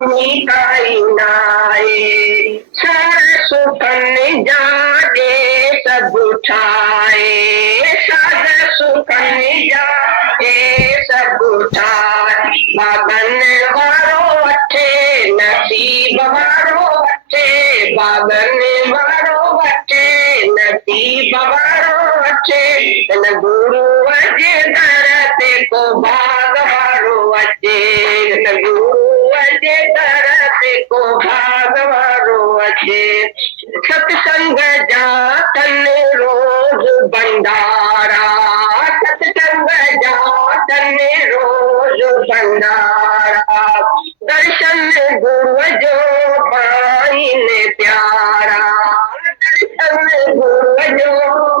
मिटाई नाए सारा सुखन जागे सब उठाए सारा सुखन जागे सब उठाए बाबन वारो वठे नसीब वारो वठे बाबन वारो वठे नसीब वारो वठे न गुरु अजे दर ते को भाग वारो अचे न गुरु अजे दर ते को भाग वारो अचे सत्संग जा तन रोज भंडारा सत्संग जा तन रोज भंडारा दर्शन गुरु जो पाइन प्यारा दर्शन गुरु जो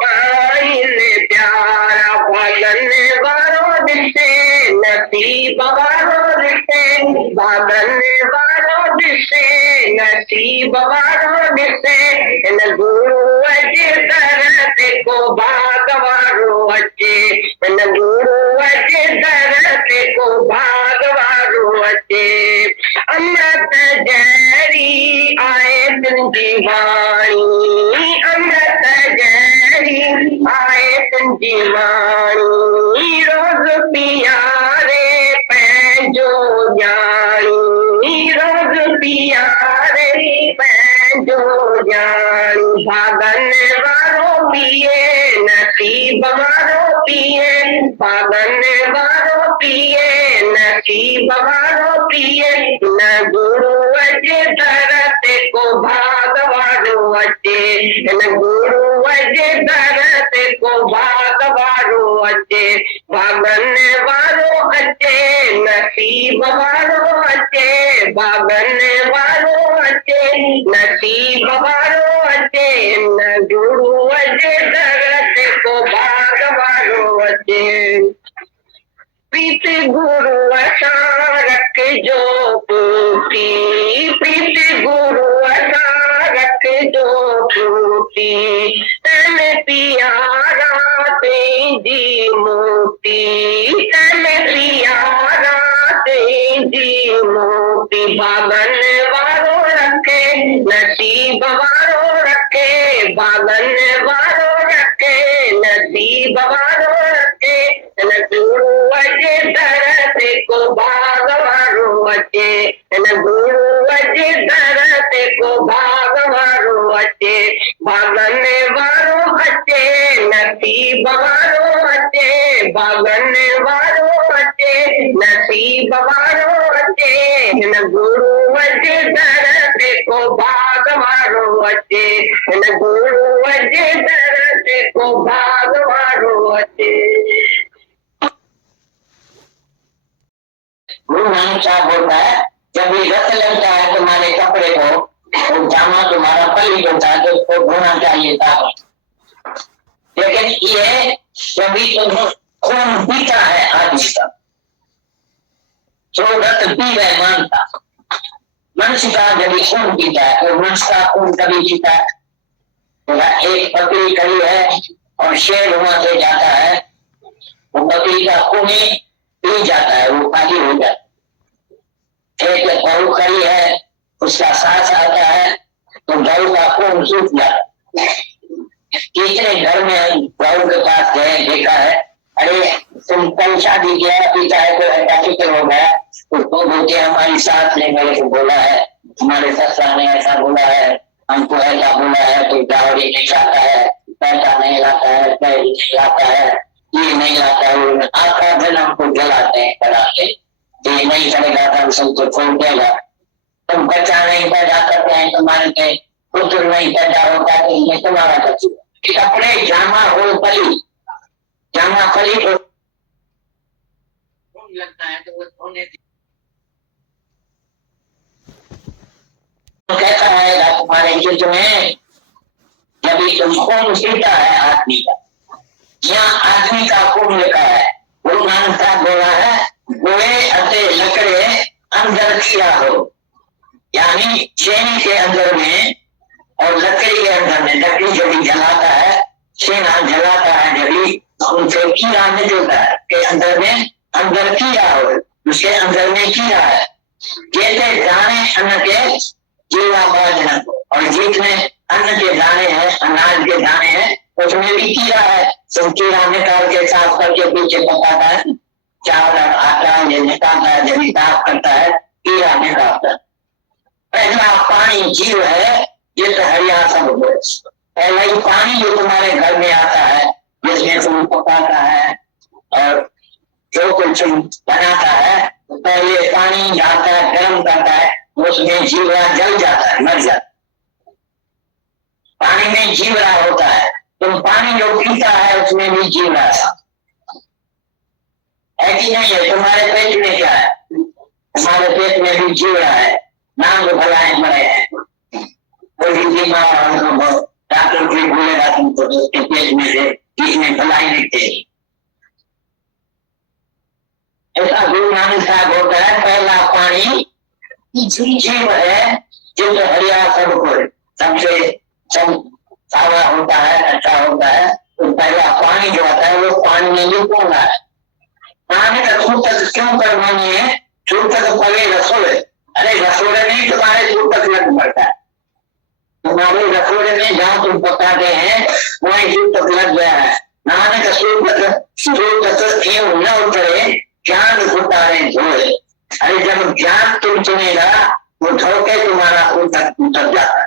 पाइन प्यारा भगन वारो दिसे नसीब वारो दिसे भगन वारो दिसे नसीब वारो दिसे न गुरु अजे दर ते को भाग वारो अचे न गुरु अजे दर ते को भाग वारो अचे अमृत जहरी आए तुंहिंजी वाणी अमृत जहरी आए तुंहिंजी वाणी रोज़ पियारे पंहिंजो ॼाणी रोज़ पियारे पंहिंजो ॼाणी भागन वारो पिए नसीब वारो पिए भागन वारो पिए नसीब वारो पिए न गुरु अजे दर ते को भाग वारो अचे न गुरु अजे दर ते को भाग वारो अचे भागन वारो अचे नसीब वारो अचे भागन वारो अचे नसीब वारो अचे न गुरु अजे दर ते को भाग वारो अचे प्रीत गुरु असां रखजो पूती प्रीत गुरु असां रखजो पूती तन पियारा तेजी मोती तन पियारा तेजी मोती भागन वारो रखे नसीब वारो रखे भागन वारो रखे नसीब वारो रखे न गुरु अजे दर ते को भाग वारो अचे न गुरु अजे दर ते को भाग वारो अचे भागन वारो अचे नसीब वारो अचे भागन वारो अचे नसीब वारो अचे न गुरु अजे दर ते को भाग वारो अचे न गुरु अजे दर ते को भाग वारो अचे गुरु नानक साहब बोलता है जब ये रक्त लगता है तुम्हारे कपड़े को तो जामा तुम्हारा पल्ली होता है तो उसको धोना चाहिए था लेकिन ये जब तुम खून पीता है आदमी का तो रक्त पी रहे मानता मनुष्य का जब खून पीता है तो मनुष्य का खून कभी पीता है तो एक बकरी खड़ी है और शेर वहां से जाता है वो बकरी का खून पी जाता है वो खाली हो जाता है एक गौ खड़ी है उसका सांस आता है तो गौ का खून सूख जाता है तीसरे घर में गौ के पास गए देखा है अरे तुम कल शादी किया पीता है तो ऐसा फिक्र हो गया उसको बोलते हमारी सास ने मेरे को बोला है हमारे ससुर ने ऐसा बोला है हमको ऐसा बोला है तो गावड़ी नहीं खाता है पैसा नहीं लाता है पैर नहीं लाता है ये नहीं लाता है आपका दिन हमको जलाते हैं करा के ये नहीं करेगा तो हम सबको छोड़ देगा तुम बच्चा नहीं पैदा करते हैं तुम्हारे के पुत्र नहीं पैदा होता तो ये तुम्हारा कसूर अपने जामा हो जामा फली को लगता है तो वो होने तो कहता है तुम्हारे युद्ध में जब तुम खून पीता है आदमी का यहाँ आदमी का खून लिखा है गुरु नानक साहब बोला है गोए अते लकड़े अंदर किया हो यानी चेनी के अंदर में और लकड़ी के अंदर में लकड़ी जो भी जलाता है सेना जलाता है जब भी उनसे कीड़ा निकलता है के अंदर में अंदर कीड़ा हो उसके अंदर में कीड़ा है जैसे दाने अन्न के जीवा बाजन, और जिसमें अन्न के दाने हैं, अनाज के दाने हैं, उसमें भी कीड़ा है। तो कीड़ा निकाल के साफ करके पीछे पकाता है, चावल आटा ये निकालता है, जब साफ करता है कीड़ा निकालता है। पहला पानी जीव है, ये तो हरिया सब पहला ही पानी जो तुम्हारे घर में आता है, जिसमें तुम पकाता है और जो कुछ बनाता है, पहले पानी जाता है, गर्म करता है, उसमें जीवड़ा जल जाता है, मर जाता है। पानी में जीवड़ा होता है, तुम पानी जो पीता है उसमें भी जीवड़ा है कि नहीं है? तुम्हारे पेट में क्या है? तुम्हारे पेट में भी जीवड़ा है, नाम भलाए मरे हैं। कोई बीमार डॉक्टर कोई बोलेगा तुमको तो उसके पेट में से इसमें भलाई दिखते हैं। ऐसा गुरु नानक साहब होता है, पहला पानी जीव है, जिससे हरिया सबको सबसे सब सारा होता है, अच्छा होता है। तो पहला पानी जो आता है वो पानी में ही कौन है? पानी का सूट तक क्यों करवानी है? सूट तक पहले रसोड़े, अरे रसोड़े नहीं, तुम्हारे सूट तक लग पड़ता है। तुम्हारे रसोड़े में जहाँ तुम पकाते हैं वही सूट तक लग गया है। नहाने का सूट तक क्यों न उतरे, ज्ञान उतारे धोए। अरे जब ज्ञान तुम सुनेगा वो धोके तुम्हारा उतर जाता है।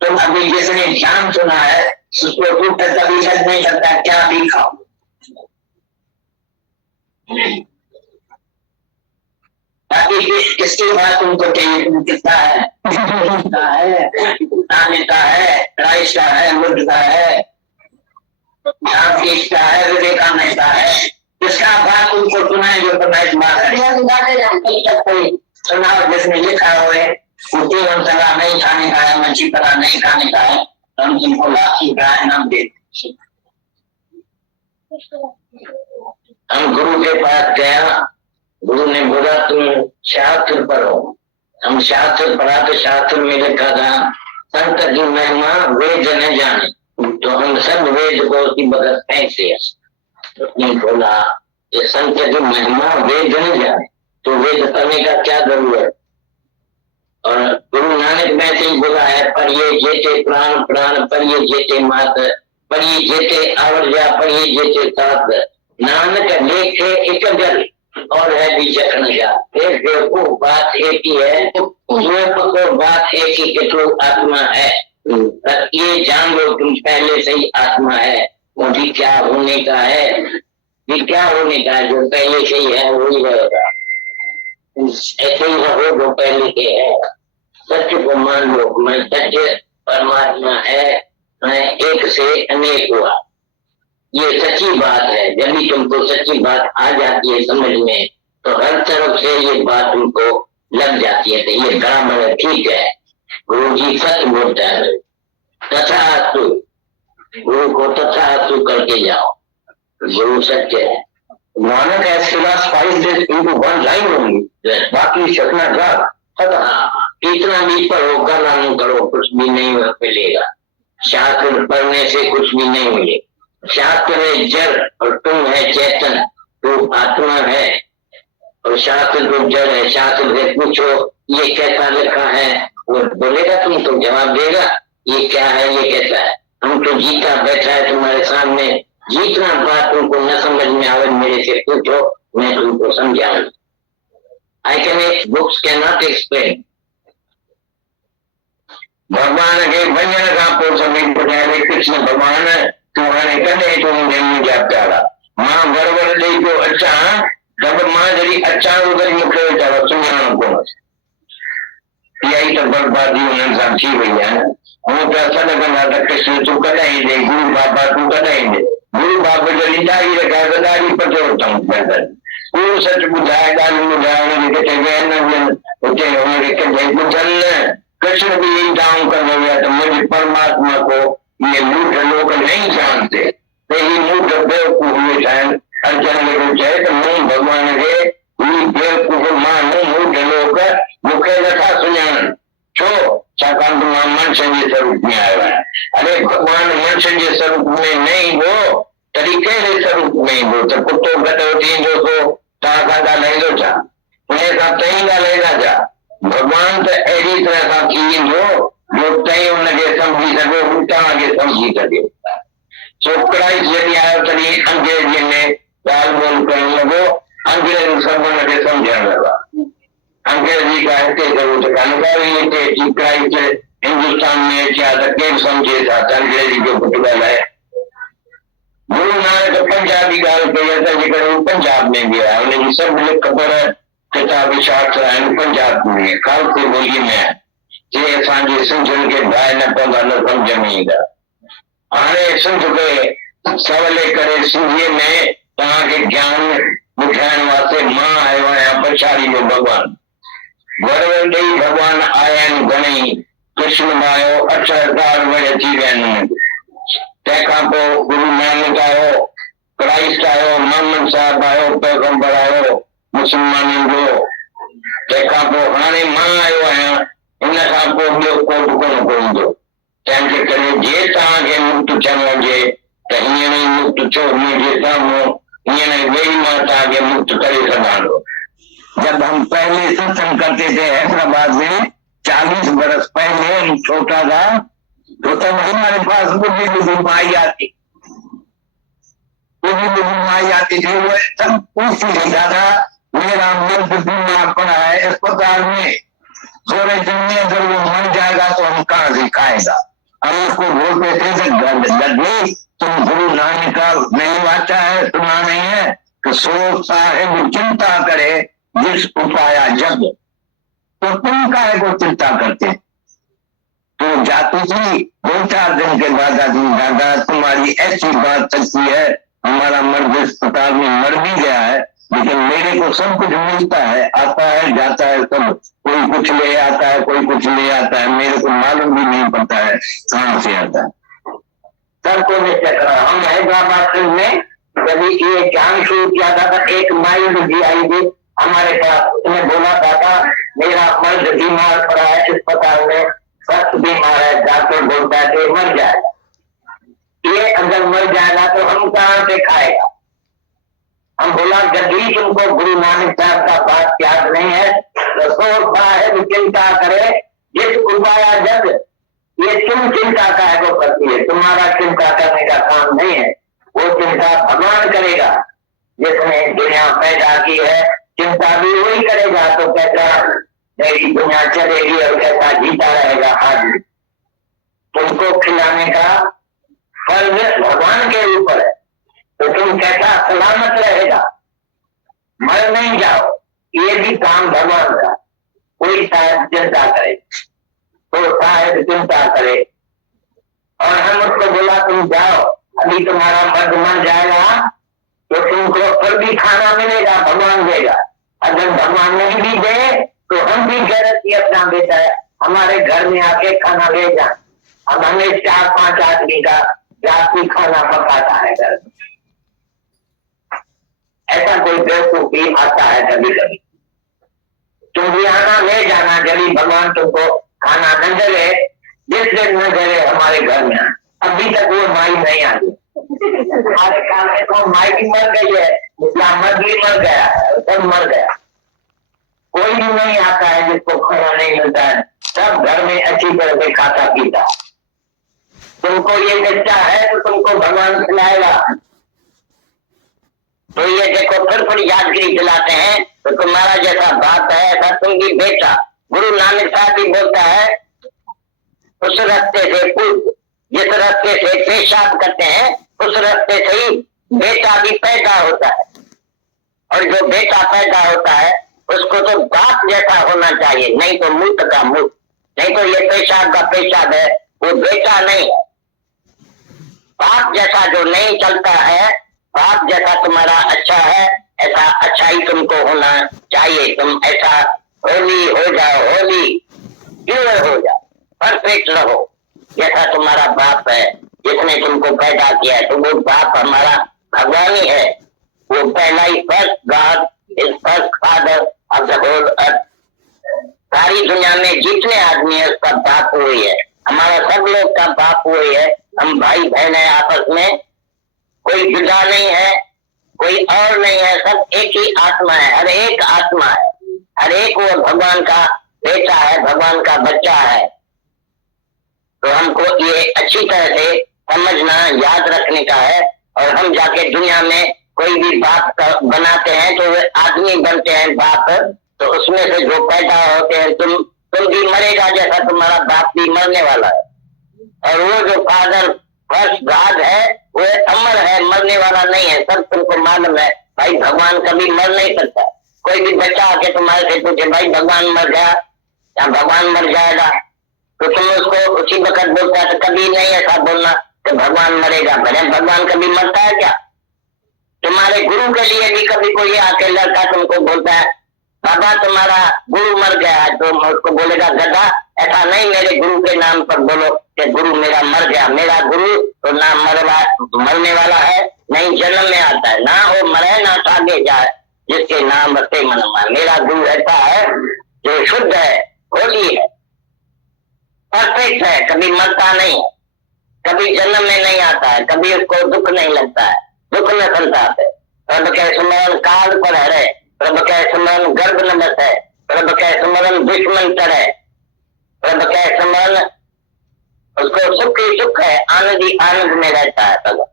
तुम अभी जिसने ज्ञान सुना है उसको दूर तक कभी लग नहीं सकता, क्या भी खाओ। बाकी किसकी बात तुमको चाहिए? तुम कितना है, नानक है, राइस का है, बुद्ध का है, का है, विवेकानंद का है, किसका बात तुमको सुनाए? जो फरमाइश बात है कोई सुनाओ जिसमें लिखा हुए जीवन सला नहीं खाने का है, मच्छी पला नहीं खाने का है, हम तुमको लाठी का इनाम दे। हम गुरु के पास गया, गुरु ने बोला तुम शास्त्र पढ़ो। हम शास्त्र पढ़ा तो शास्त्र में लिखा था संत की महिमा वेद न जाने, तो हम सब वेद को उसी बगत फेंक दिया। उसने बोला ये संत की महिमा वेद न जाने, तो वेद पढ़ने का क्या जरूरत? और गुरु नानक में से ही बोला है, पढ़िए जेते प्राण प्राण, पढ़िए जेते मात, पढ़िए जेते आवरजा, पढ़िए जेते साथ, नानक लेखे एक जल और है विचक्षण जा। एक देखो बात एक ही है, को बात एक ही कि तू आत्मा है, ये जान लो तुम पहले से ही आत्मा है। मुझे क्या होने का है, ये क्या होने का है, जो पहले से ही है वही रहेगा। ऐसे ही रहो जो पहले के है। सत्य को मान लो, मैं सत्य परमात्मा है, मैं एक से अनेक हुआ। ये सच्ची बात है। जब भी तुमको सच्ची बात आ जाती है समझ में, तो हर तरफ से ये बात तुमको लग जाती है। तो ये बराबर ठीक है, गुरु जी सत्य बोलता है, तथास्तु, गुरु को तथास्तु करके जाओ, गुरु सत्य है। Nanak has philosophized this into one line only. बाकी सपना का इतना भी पढ़ो, करना करो, कुछ भी नहीं मिलेगा। शास्त्र पढ़ने से कुछ भी नहीं मिलेगा। शास्त्र है जड़ और तुम है चेतन, तू आत्मा है और शास्त्र तो जड़ है। शास्त्र से पूछो ये कैसा लिखा है, वो बोलेगा, तुम तो जवाब देगा ये क्या है, ये कैसा है। हम तो जीता बैठा है तुम्हारे सामने, जितना बात तुमको न समझ में आवे मेरे से पूछो, मैं तुमको समझाऊंगा। I can books cannot explain. भगवान के भजन का पोषण कृष्ण भगवान तुम्हारे कदे तुम नहीं जा प्यारा माँ बरबर दे को अच्छा जब माँ जरी अच्छा उधर मुखे बेचारा सुना को यही तो बर्बादी उन्हें साक्षी भैया हूँ तो ऐसा लगना था कृष्ण तू कदाई दे, गुरु बाबा तू कदाई दे, गुरु बाबा जरी दारी रखा तो दारी पर जोड़ता हूँ गुरु सच बुझाए गाली बुझाए बुझल कृष्ण भी यही डाउन कर रहे तो मुझे परमात्मा को ये मूढ़ लोग नहीं जानते, तो ये मूढ़ बेवकूफ हुए चाहे अर्जन लोग चाहे तो मूल भगवान के बेवकूफ मानो मूढ़ लोग मुखे रखा सुजान छो साकांत मनुष्य के स्वरूप में आया है। अरे भगवान मनुष्य के स्वरूप में नहीं वो तरीके से स्वरूप में वो तो कुत्तों गट होती है जो तो ताका नहीं दो था उन्हें सब तई ॻाल्हाईंदा छा भॻवान त अहिड़ी तरह सां थी वेंदो जो तई हुनखे सम्झी सघो हू तव्हांखे सम्झी सघे सो क्राइस्ट जॾहिं आयो तॾहिं अंग्रेजीअ में ॻाल्हि ॿोल करण लॻो अंग्रेज सभु हुनखे सम्झण लॻा अंग्रेजी का हिते ज़रूरत कान का हिते क्राइस्ट हिंदुस्तान में अचिया त केरु सम्झे था त अंग्रेजी जो पुटु ॻाल्हाए गुरु नानक पंजाबी ॻाल्हि कई आहे त जेकर हू पंजाब में बि आहे हुनजी सभु लिख पढ़ किताब शास्त्र आहिनि पंजाब में खालसी ॿोलीअ में आहे जे असांजे सिंधियुनि खे बाहि न पवंदा न सम्झ में ईंदा हाणे सिंध खे सवले करे सिंधीअ में तव्हांखे ज्ञान ॿुधाइण वास्ते मां आयो आहियां पछाड़ी जो भॻवानु वरवर ॾेई भॻवान आया आहिनि घणेई कृष्ण आयो 8,000 वरी अची विया आहिनि तंहिंखां पोइ गुरु नानक आयो क्राइस्ट आयो मोहम्मद साहिब आयो पैगंबर आयो मुस्लमाननि जो तंहिंखां पोइ हाणे मां आयो आहियां हिन खां पोइ ॿियो को बि कोन पवंदो तंहिंजे करे जे तव्हांखे मुक्त थियणो हुजे त हींअर ई मुक्त थियो मुंहिंजे साम्हूं हींअर वेही मां तव्हांखे मुक्त करे सघां थो जब हम पहले सत्संग करते थे हैदराबाद में 40 बरस पहले हम छोटा था तो तब हमारे पास बुजुर्ग माई आती थी वो सब पूछ लेता था मेरा मर्द बीमार पड़ा है अस्पताल में थोड़े दिन में अगर वो मर जाएगा तो हम कहाँ से खाएगा हम उसको बोलते थे गद्दी तुम गुरु नानक का नहीं आता है सुना नहीं है कि सो साहेब चिंता करे जिस उपाया जब तो तुम काहे को चिंता करते तो जाती थी 2-4 दिन के बाद दादा तुम्हारी ऐसी बात सच्ची है हमारा मर्द अस्पताल में मर भी गया है लेकिन मेरे को सब कुछ मिलता है आता है जाता है सब कोई कुछ ले आता है कोई कुछ ले आता है मेरे को मालूम भी नहीं पड़ता है कहाँ से आता है सबको हम हैदराबाद में जब ये ज्ञान शुरू किया था एक माई जी आई थी हमारे पास उसने बोला था मेरा मर्द बीमार पड़ा है अस्पताल में सख्त बीमार है डॉक्टर बोलता है कि मर जाएगा ये अगर मर जाएगा तो हम कहाँ से खाएगा हम बोला गद्दी तुमको गुरु नानक साहब का बात याद नहीं है तो सोचता है चिंता करे जिस उपाया जब ये तुम चिंता का है वो करती है तुम्हारा चिंता करने का काम नहीं है वो चिंता भगवान करेगा जिसने दुनिया पैदा की है चिंता भी वही करेगा तो कैसा मेरी दुनिया चलेगी और कैसा जीता रहेगा आदमी तुमको खिलाने का फर्ज भगवान के ऊपर है तो तुम कैसा सलामत रहेगा मर नहीं जाओ ये भी काम भगवान का कोई शायद चिंता करे तो शायद चिंता करे और हम उसको बोला तुम जाओ अभी तुम्हारा मर्द मर जाएगा तो तुमको फिर भी खाना मिलेगा भगवान देगा अगर भगवान नहीं भी दे तो हम भी गैरती अपना बेटा है हमारे घर में आके खाना ले जाए अब हमें 4-5 आदमी का जाति खाना पकाता है घर में ऐसा कोई बेवकूफ भी आता है कभी कभी तुम भी आना ले जाना जब भगवान तुमको खाना न डरे जिस दिन न डरे हमारे घर में अभी तक वो माई नहीं आती हमारे काम में तो माई भी मर गई है या मर्द भी मर गया है सब मर गया कोई भी नहीं आता है जिसको खाना नहीं मिलता है सब घर में अच्छी तरह से खाता पीता तुमको ये बच्चा है तो तुमको भगवान खिलाएगा तो ये देखो फिर यादगिरी दिलाते हैं तो तुम्हारा जैसा बाप है ऐसा तुम भी बेटा गुरु नानक साहब भी बोलता है उस रास्ते से पूछ जिस रास्ते से पेशाब करते हैं उस रास्ते से ही बेटा भी पैदा होता है और जो बेटा पैदा होता है उसको तो बाप जैसा होना चाहिए नहीं तो मूत का मूत नहीं तो ये पेशाब का पेशाब है वो बेटा नहीं है बाप जैसा जो नहीं चलता है बाप जैसा तुम्हारा अच्छा है ऐसा अच्छा ही तुमको होना चाहिए तुम ऐसा होली हो जाओ होली प्योर हो जाओ परफेक्ट रहो जैसा तुम्हारा बाप है जिसने तुमको पैदा किया है तो वो बाप हमारा भगवान ही है वो पहला ही first god is first father of the whole earth सारी दुनिया में जितने आदमी है उसका बाप वही है हमारा सब लोग का बाप वही है हम भाई बहन है आपस में कोई जुदा नहीं है कोई और नहीं है सब एक ही आत्मा है हर एक आत्मा है हर एक वो भगवान का बेटा है, भगवान का बच्चा है। तो हमको ये अच्छी तरह से समझना, याद रखने का है। और हम जाके दुनिया में कोई भी बाप बनाते हैं तो वे आदमी बनते हैं बाप, तो उसमें से जो पैदा होते हैं, तुम भी मरेगा जैसा तुम्हारा बाप भी मरने वाला है। और वो जो फादर फर्स्ट गॉड है वो अमर है, मरने वाला नहीं है। सब तुमको मालूम है भाई, भगवान कभी मर नहीं सकता। कोई भी बच्चा आके तुम्हारे से पूछे भाई भगवान मर गया या भगवान मर जाएगा, तो तुम उसको उसी वक्त बोलता है तो कभी नहीं ऐसा बोलना कि भगवान मरेगा। भले भगवान कभी मरता है क्या? तुम्हारे गुरु के लिए भी कभी कोई आके लड़का तुमको बोलता है बाबा तुम्हारा गुरु मर गया है, तो उसको बोलेगा गधा, ऐसा नहीं मेरे गुरु के नाम पर बोलो कि गुरु मेरा मर गया। मेरा गुरु तो ना मरने वाला है, नहीं जन्म में आता है, ना वो मरे ना आगे जाए, जिसके नाम रखते मनमा। मेरा गुरु ऐसा है जो शुद्ध है, होली है, परफेक्ट है, कभी मरता नहीं, कभी जन्म में नहीं आता है, कभी उसको दुख नहीं लगता है, दुख न संताप है। प्रभु के स्मरण काल पर हरे, प्रभु के स्मरण गर्भ न बसे, प्रभु के स्मरण दुश्मन चढ़े, प्रभु के स्मरण उसको सुख ही सुख है, आनंद ही आनंद में रहता है। प्रभु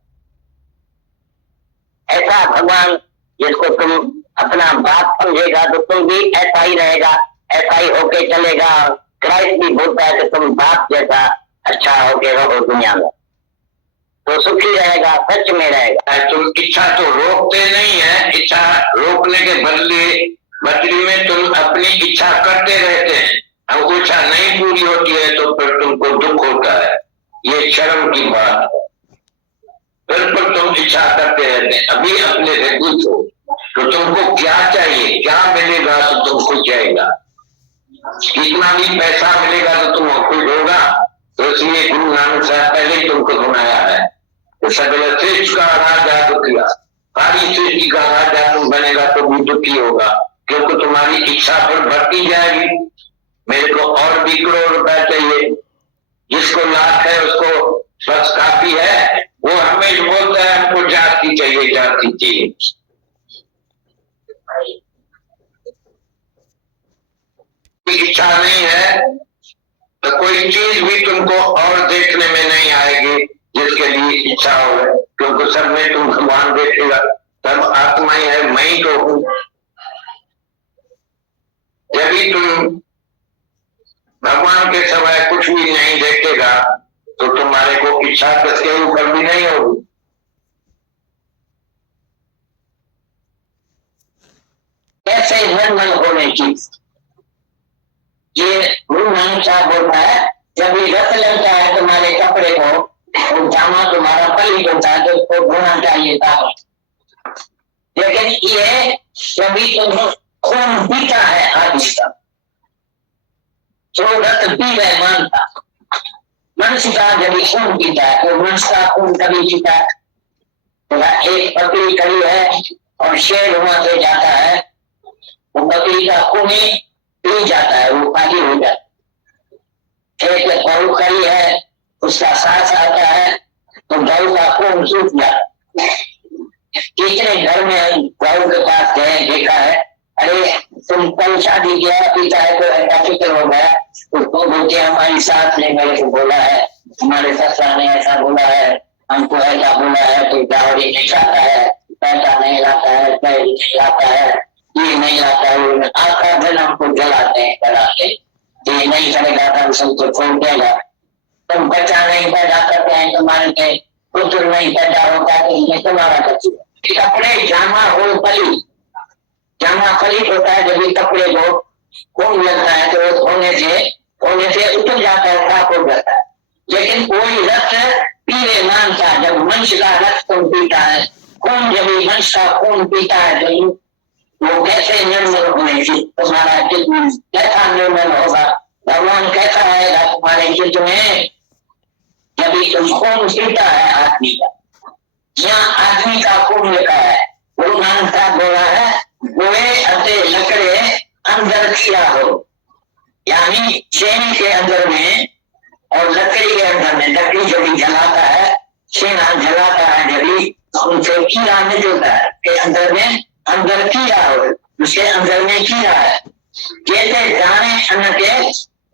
ऐसा भगवान जिसको तुम अपना बाप समझेगा तो तुम भी ऐसा ही रहेगा, ऐसा ही होके चलेगा। क्राइस्ट भी बोलता है कि तुम बाप जैसा अच्छा होके रहो दुनिया में, तो सुखी रहेगा, सच में रहेगा। तुम इच्छा तो रोकते नहीं है, इच्छा रोकने के बदले में तुम अपनी इच्छा करते रहते हैं। अब इच्छा नहीं पूरी होती है तो फिर तुमको दुख होता है, ये शर्म की बात है। बिल्कुल तुम इच्छा करते रहते हैं। अभी अपने से पूछो तो तुमको क्या चाहिए, क्या मिलेगा तो तुम खुश जाएगा। कितना भी पैसा मिलेगा तो तुम खुश होगा। तो इसलिए गुरु नानक साहब पहले ही तुमको सुनाया है, तो सकल श्रेष्ठ का राजा दुखिया, सारी सृष्टि का राजा तुम बनेगा तो भी दुखी होगा, क्योंकि तुम्हारी इच्छा पर बढ़ती जाएगी। मेरे को और भी करोड़ रुपया चाहिए, जिसको लाख है उसको बस काफी है, वो हमें बोलता है हमको जाति चाहिए, जाति चाहिए। इच्छा नहीं है तो कोई चीज भी तुमको और देखने में नहीं आएगी जिसके लिए इच्छा हो, क्योंकि सब में तुम भगवान देखेगा, सब आत्मा ही है, मैं ही तो हूं। जब भी तुम भगवान के समय कुछ भी नहीं देखेगा तो तुम्हारे को इच्छा किसके ऊपर भी नहीं होगी। कैसे निर्मल होने की ये गुरु नानक साहब बोलता है। जब ये रस लगता है तुम्हारे कपड़े को, तो जामा तुम्हारा पली होता है तो उसको धोना चाहिए था। लेकिन ये जब तुम खून पीता है आदमी का, जो रस पी रहे मानता मनुष्य का, जब खून पीता है तो मनुष्य का खून कभी पीता है। एक बकरी खड़ी है और शेर वहां से जाता है, वो बकरी का खून ही पी जाता है, वो खाली हो जाता है। एक गौ खड़ी है, उसका सांस आता है तो गौ का खून सूख जाता है। कितने घर में गौ के पास गए, देखा है, अरे तुम कल शादी किया, पीता है तो ऐसा फिक्र हो गया, उसको बोलते हमारी सास ने मेरे को बोला है, हमारे ससुर ने ऐसा बोला है, हमको ऐसा बोला है, तो दावड़ी नहीं खाता है, पैसा नहीं लाता है, पैर नहीं लाता है, ये नहीं लाता है, आखा दिन हमको जलाते हैं कराते, ये नहीं करेगा तो हम सबको छोड़ देगा। तुम बच्चा नहीं पैदा करते हैं, तुम्हारे के पुत्र नहीं पैदा होता है, तो तुम्हारा कपड़े जामा हो पली, जामा फलित होता है। जब कपड़े को खून लगता है तो होने से उतर जाता है, साफ हो जाता है। लेकिन कोई रक्त पीले मानता, जब मनुष्य का रक्त तुम पीता है, खून जब मनुष्य का खून पीता है तो वो कैसे निर्मल होने की, तुम्हारा चित्त कैसा निर्मल होगा, भगवान कैसा आएगा तुम्हारे चित्त में जब तुम खून पीता है आदमी का। यहाँ आदमी का खून लिखा है, गुरु नानक साहब बोला है, गोए अते लकड़े अंदर किया हो, यानी चेन के अंदर में और लकड़ी के अंदर में, लकड़ी जो भी जलाता है, सेना जलाता है, जब भी उनसे कीड़ा निकलता है के अंदर में, अंदर कीड़ा हो, उसके अंदर में कीड़ा है, जैसे दाने अन्न के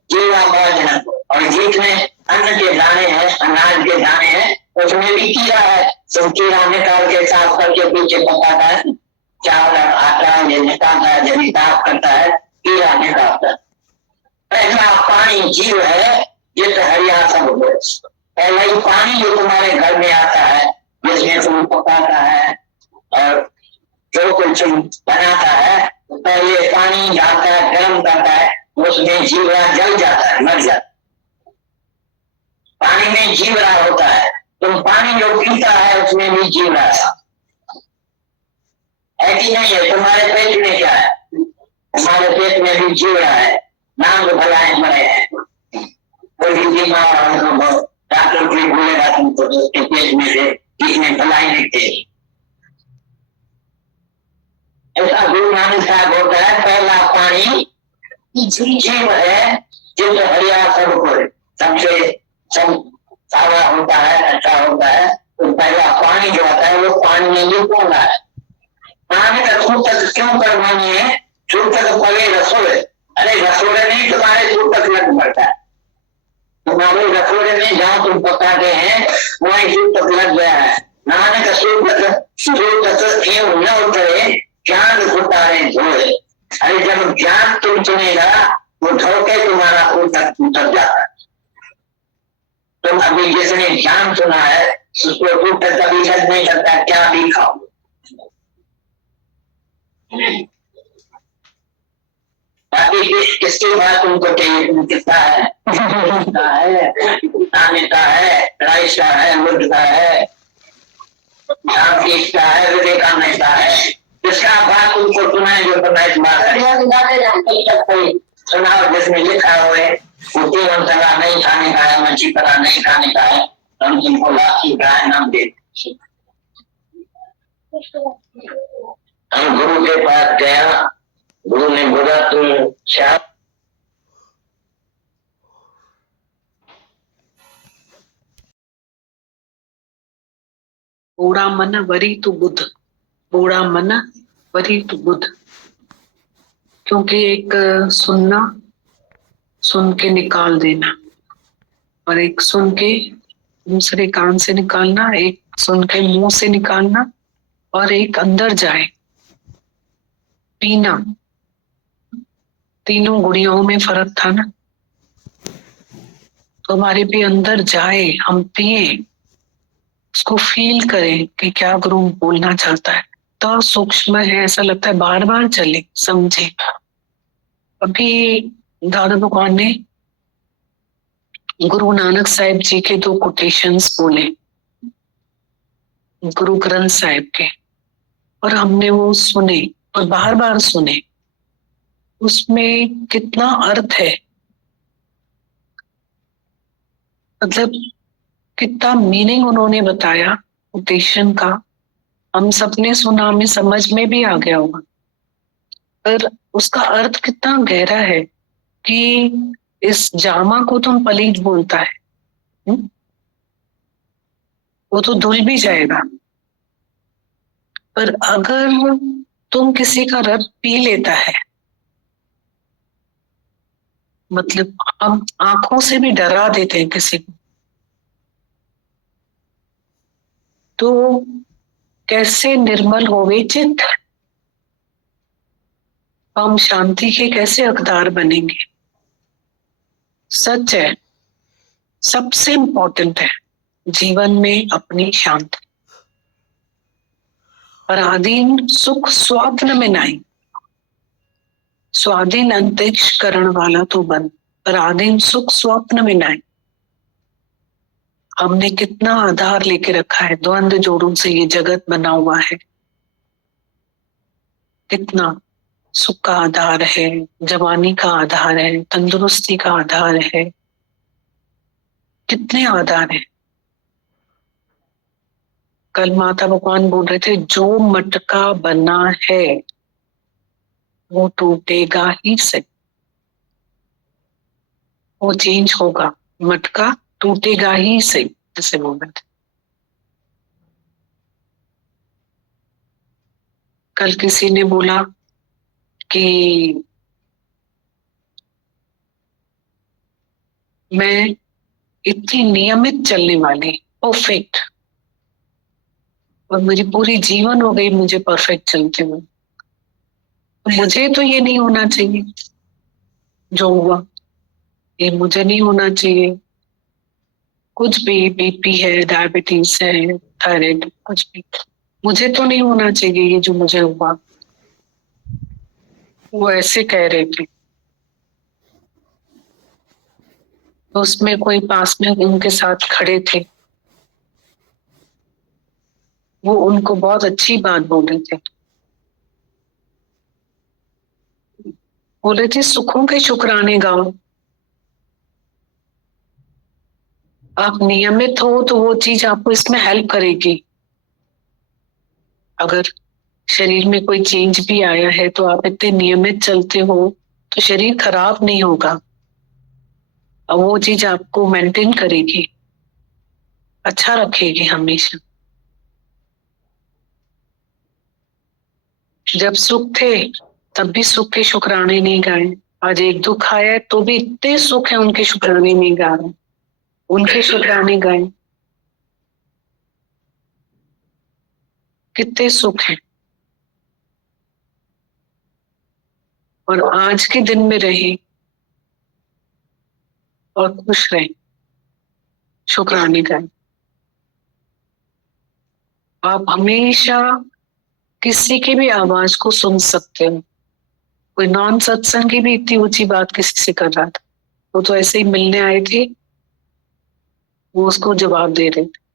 जीवा भोजन, और जिसमें अन्न के दाने हैं, अनाज के दाने हैं, उसमें भी कीड़ा है। तो कीड़ा निकाल के साफ करके पीछे पकाता है, चावल आटा ये निकालता है, जब साफ करता है कीड़ा निकालता है। ऐसा पानी जीव है, जिस हरिया सब हो। पहले ही पानी जो तुम्हारे घर में आता है, जिसमें तुम पकाता है और जो कुछ बनाता है, पहले पानी डालता है, गर्म करता है, उसमें जीवड़ा जल जाता है, मर जाता है। पानी में जीवड़ा होता है। तुम पानी जो पीता है उसमें भी जीवड़ा है कि नहीं है? तुम्हारे पेट में क्या है? तुम्हारे पेट में भी जीवड़ा है। नाम भलाए मरे हैं। कोई भी बीमार डॉक्टर कोई बोलेगा तुमको तो उसके पेट में से कितने भलाई लिखते। ऐसा गुरु नानक साहब होता है। पहला पानी जीव है, जिस हरिया सबको सबसे सब सारा होता है, अच्छा होता है। तो पहला पानी जो आता है वो पानी में ही कौन है? पानी का सूट तक क्यों करवानी है? सूट तक पहले रसोड़े, अरे रसोड़े नहीं, तुम्हारे सूट तक लग पड़ता है। तुम्हारे रसोड़े में जहाँ तुम पकाते हैं वही सूट तक लग गया है। नहाने का सूट तक क्यों न उतरे, ज्ञान उतारे धोए। अरे जब ज्ञान तुम सुनेगा वो धोके तुम्हारा सूट उतर जाता है। तुम अभी जिसने ज्ञान सुना है उसको सूट तक कभी लग नहीं सकता, क्या भी खाओ। बाकी किसकी बात तुमको चाहिए? कितना है, नानिका है, राइस का है, बुद्ध का है, का है, विवेकानंद का है। जिसका बात तुमको सुनाए जो बताए बात है। कोई सुनाओ जिसमें लिखा हुए केवल तला नहीं खाने का है, मच्छी पला नहीं खाने का है, हम तुमको लाठी का है नाम दे। हम गुरु के पास गया, गुरु ने बोला तुम शायद बूढ़ा मन वरी तू बुद्ध, बूढ़ा मन वरी तू बुद्ध। क्योंकि एक सुनना, सुन के निकाल देना, और एक सुन के दूसरे कान से निकालना, एक सुन के मुंह से निकालना, और एक अंदर जाए पीना। तीनों गुड़ियों में फर्क था ना। तो हमारे भी अंदर जाए, हम पिए, उसको फील करें कि क्या गुरु बोलना चाहता है। तो सूक्ष्म है, ऐसा लगता है बार बार चले, समझे। अभी दादा भगवान ने गुरु नानक साहिब जी के 2 कोटेशंस बोले, गुरु ग्रंथ साहिब के, और हमने वो सुने और बार बार सुने। उसमें कितना अर्थ है, मतलब कितना मीनिंग उन्होंने बताया कोटेशन का। हम सबने सुना, हमें समझ में भी आ गया होगा, पर उसका अर्थ कितना गहरा है कि इस जामा को तुम पलीत बोलता है, वो तो धुल भी जाएगा, पर अगर तुम किसी का रक्त पी लेता है, मतलब हम आंखों से भी डरा देते हैं किसी को, तो कैसे निर्मल होवे चित्त, हम शांति के कैसे हकदार बनेंगे। सच है, सबसे इंपॉर्टेंट है जीवन में अपनी शांति। पराधीन सुख स्वप्न में नहीं, स्वाधीन अंतरिक्ष करण वाला तो बन, पराधीन सुख स्वप्न में नहीं। हमने कितना आधार लेके रखा है, द्वंद्व जोड़ों से ये जगत बना हुआ है। कितना सुख का आधार है, जवानी का आधार है, तंदुरुस्ती का आधार है, कितने आधार है। कल माता भगवान बोल रहे थे, जो मटका बना है वो टूटेगा ही सही, वो चेंज होगा, मटका टूटेगा ही सही, जैसे बोल रहे थे। कल किसी ने बोला कि मैं इतनी नियमित चलने वाली, परफेक्ट, और मेरी पूरी जीवन हो गई मुझे परफेक्ट चलते हुए। मुझे तो ये नहीं होना चाहिए जो हुआ, ये मुझे नहीं होना चाहिए। कुछ भी, बीपी है, डायबिटीज है, थायराइड, कुछ भी, मुझे तो नहीं होना चाहिए ये जो मुझे हुआ। वो ऐसे कह रहे थे। तो उसमें कोई पास में उनके साथ खड़े थे, वो उनको बहुत अच्छी बात बोले थे। बोले थे सुखों के शुक्राने गाओ। आप नियमित हो तो वो चीज आपको इसमें हेल्प करेगी। अगर शरीर में कोई चेंज भी आया है तो आप इतने नियमित चलते हो तो शरीर खराब नहीं होगा, और वो चीज आपको मेंटेन करेगी, अच्छा रखेगी हमेशा। जब सुख थे तब भी सुख के शुक्राने नहीं गाए। आज एक दुख आया है तो भी इतने सुख है, उनके शुक्राने नहीं गा रहे, उनके शुक्राने गाए। कितने सुख है। और आज के दिन में रहे और खुश रहे, शुक्राने गाए। आप हमेशा किसी की भी आवाज को सुन सकते हो। कोई नॉन सत्संगी भी इतनी ऊंची बात किसी से कर रहा था, वो तो ऐसे ही मिलने आए थे, वो उसको जवाब दे रहे थे।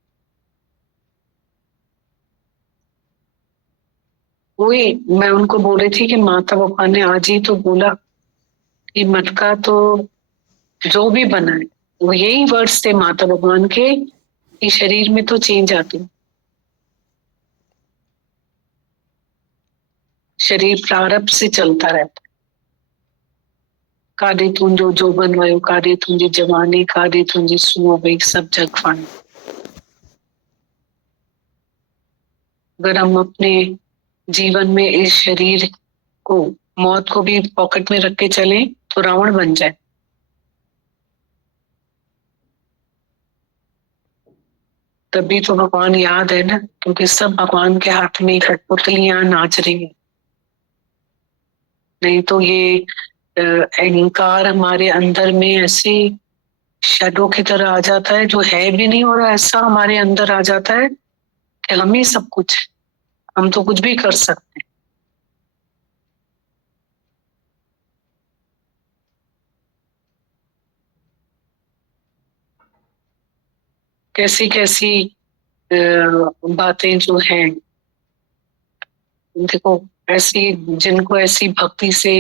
वही मैं उनको बोल रही थी कि माता पापा ने आज ही तो बोला कि मटका तो जो भी बना है, वो यही वर्ड्स थे माता भगवान के कि शरीर में तो चेंज आती है। शरीर प्रारब्ध से चलता रहता है। कादे तुंजो जो बनवायो, कादे तुंजी जवानी, कादे तुंजी सुओ भाई सब जग फानी। अगर हम अपने जीवन में इस शरीर को, मौत को भी पॉकेट में रख के चले तो रावण बन जाए। तभी तो भगवान याद है ना, क्योंकि सब भगवान के हाथ में कठपुतलियां नाच रही है। नहीं तो ये अहंकार हमारे अंदर में ऐसे शैडो की तरह आ जाता है, जो है भी नहीं, और ऐसा हमारे अंदर आ जाता है कि हम ही सब कुछ है, हम तो कुछ भी कर सकते हैं। कैसी कैसी बातें जो हैं, देखो, ऐसी जिनको ऐसी भक्ति से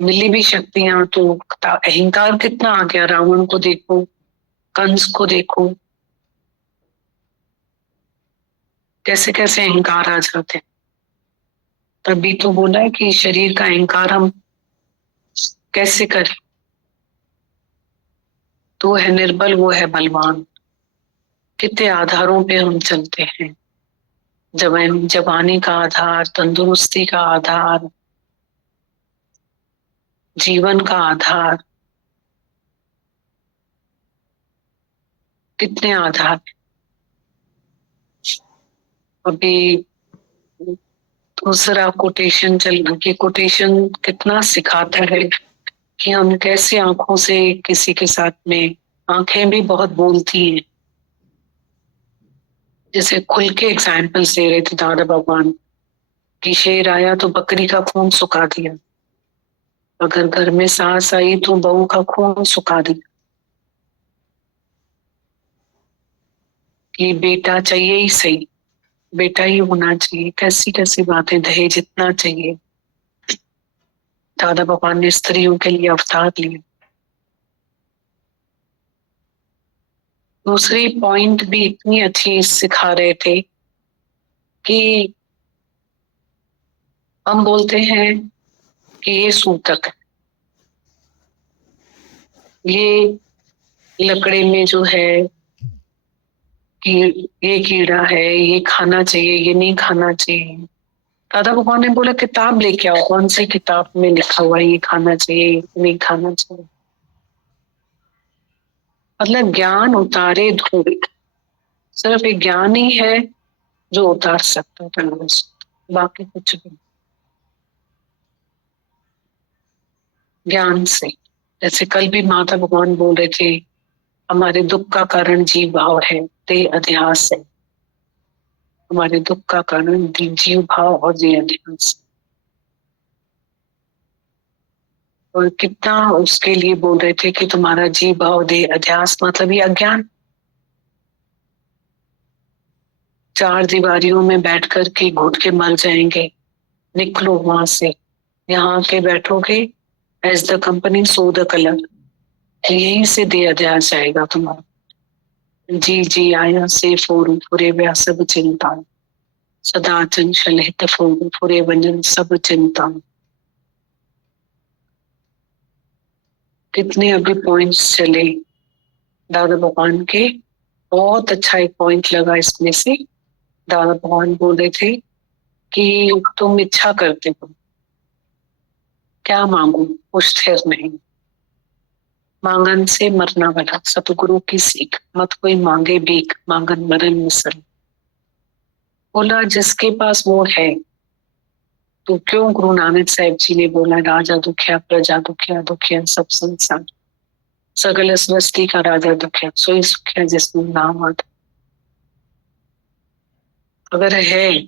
मिली भी शक्तियां, तो अहंकार कितना आ गया। रावण को देखो, कंस को देखो, कैसे कैसे अहंकार आ जाते हैं। तभी तो बोला है कि शरीर का अहंकार हम कैसे करें। तो है निर्बल, वो है बलवान। कितने आधारों पे हम चलते हैं। जवानी का आधार, तंदुरुस्ती का आधार, जीवन का आधार, कितने आधार। अभी दूसरा कोटेशन चल, कि कोटेशन कितना सिखाता है कि हम कैसे आंखों से किसी के साथ में, आंखें भी बहुत बोलती हैं। जैसे खुल के एग्जाम्पल्स दे रहे थे दादा भगवान कि शेर आया तो बकरी का खून सुखा दिया, अगर घर में सास आई तो बहू का खून सुखा दिया, कि बेटा चाहिए ही सही, बेटा ही होना चाहिए। कैसी कैसी बातें, दहेज इतना चाहिए। दादा भगवान ने स्त्रियों के लिए अवतार लिए। दूसरी पॉइंट भी इतनी अच्छी सिखा रहे थे कि हम बोलते हैं कि ये सूतक है, ये लकड़े में जो है कि ये कीड़ा है, ये खाना चाहिए, ये नहीं खाना चाहिए। दादा भगवान ने बोला किताब लेके आओ, कौन सी किताब में लिखा हुआ है ये खाना चाहिए, ये नहीं खाना चाहिए। मतलब ज्ञान उतारे धूप, सिर्फ एक ज्ञान ही है जो उतार सकता है तनाव से, बाकी कुछ भी ज्ञान से। जैसे कल भी माता भगवान बोल रहे थे, हमारे दुख का कारण जीव भाव है, देह अध्यास है। हमारे दुख का कारण जीव भाव और देह अध्यास। और कितना उसके लिए बोल रहे थे कि तुम्हारा जीव भाव देह अध्यास मतलब ये अज्ञान। चार दीवारियों में बैठ कर के घुट के मर जाएंगे, निकलो वहां से। यहाँ के बैठोगे as the company so the colour, यहीं से दे अध्यास जाएगा तुम्हारा। जी जी आया से फोरू फुरे व्या सब चिंता, सदा चंचल हित फोरू फुरे वंजन सब चिंता। कितने अभी पॉइंट्स चले दादा भगवान के। बहुत अच्छा एक पॉइंट लगा इसमें से। दादा भगवान बोल रहे थे कि तुम इच्छा करते हो, क्या मांगू कुछ ठहर नहीं, मांगन से मरना भला, सतगुरु की सीख, मत कोई मांगे भीख, मांगन मरन मिसल। बोला जिसके पास वो है, तो क्यों गुरु नानक साहिब जी ने बोला राजा दुखिया प्रजा दुखिया, दुखिया सब संसार, सगल सृष्टि का राजा दुखिया, सोई सुखिया जिसमें नाम आता। अगर है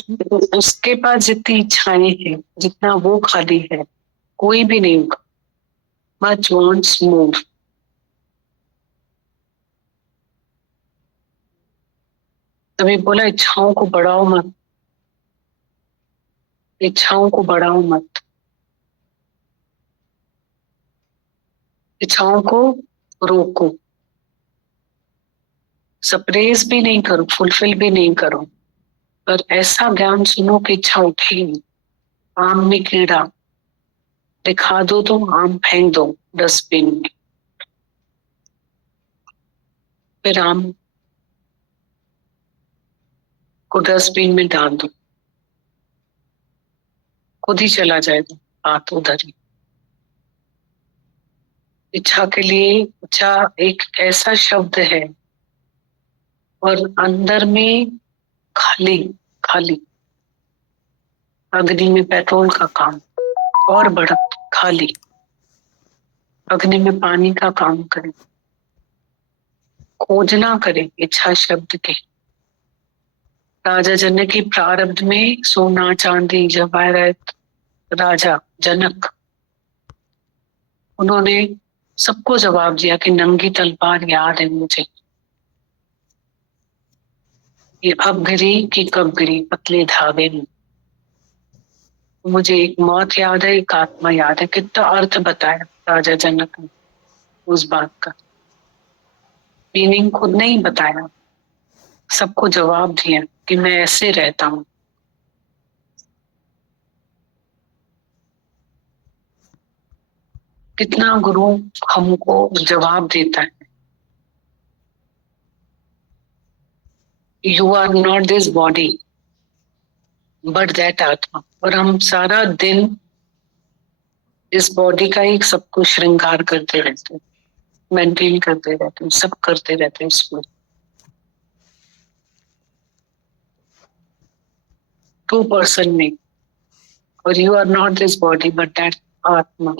तो उसके पास जितनी इच्छाएं हैं, जितना वो खाली है, कोई भी नहीं होगा। मच वांट्स मोर। तभी बोला इच्छाओं को बढ़ाओ मत, इच्छाओं को बढ़ाओ मत, इच्छाओं को रोको, सप्रेस भी नहीं करो, फुलफिल भी नहीं करो। पर ऐसा ज्ञान सुनो कि इच्छा उठेगी। आम में कीड़ा दिखा दो तो आम फेंक दो डस्टबिन में, फिर आम को डस्टबिन में डाल दो, खुद ही चला जाएगा हाथ उधर ही। इच्छा के लिए, इच्छा एक ऐसा शब्द है और अंदर में खाली खाली, अग्नि में पेट्रोल का काम और भड़क खाली, अग्नि में पानी का काम करे, खोजना करे इच्छा शब्द के। राजा जनक की प्रारब्ध में सोना चांदी जवाहरात, राजा जनक, उन्होंने सबको जवाब दिया कि नंगी तलवार याद है मुझे, ये अब गिरी कि कब गिरी पतले धागे में। मुझे एक मौत याद है, एक आत्मा याद है। कितना अर्थ बताया राजा जनक ने उस बात का, मीनिंग खुद नहीं बताया, सबको जवाब दिया कि मैं ऐसे रहता हूं। कितना गुरु हमको जवाब देता है, you are not this body but that आत्मा। और हम सारा दिन इस बॉडी का ही सब कुछ श्रृंगार करते रहते हैं, मेंटेन करते रहते हैं, सब करते रहते हैं इसको। टू पर्सन में, और you are not this body but that आत्मा।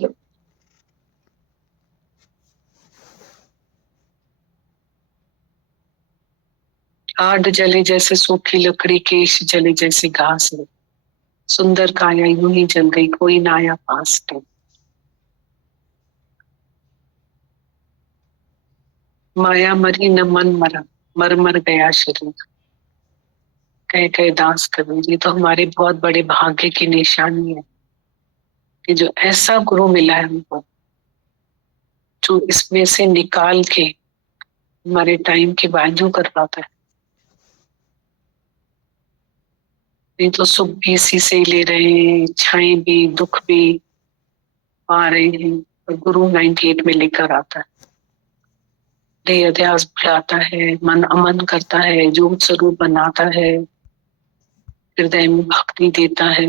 हाड जले जैसे सूखी लकड़ी, केश जले जैसे घास है, सुंदर काया यूं ही जल गई, कोई ना आया पास तो। माया मरी न मन मरा, मर मर गया शरीर, कह कह दास कबीर। ये तो हमारे बहुत बड़े भाग्य की निशानी है कि जो ऐसा गुरु मिला है हमको, जो इसमें से निकाल के हमारे टाइम की वैल्यू कर पाता है। नहीं तो सुख भी इसी से ही ले रहे हैं, इच्छाएं भी, दुख भी आ रहे हैं। और गुरु 98 में लेकर आता है, देह अध्यास बुलाता है, मन अमन करता है, योग स्वरूप बनाता है, हृदय में भक्ति देता है,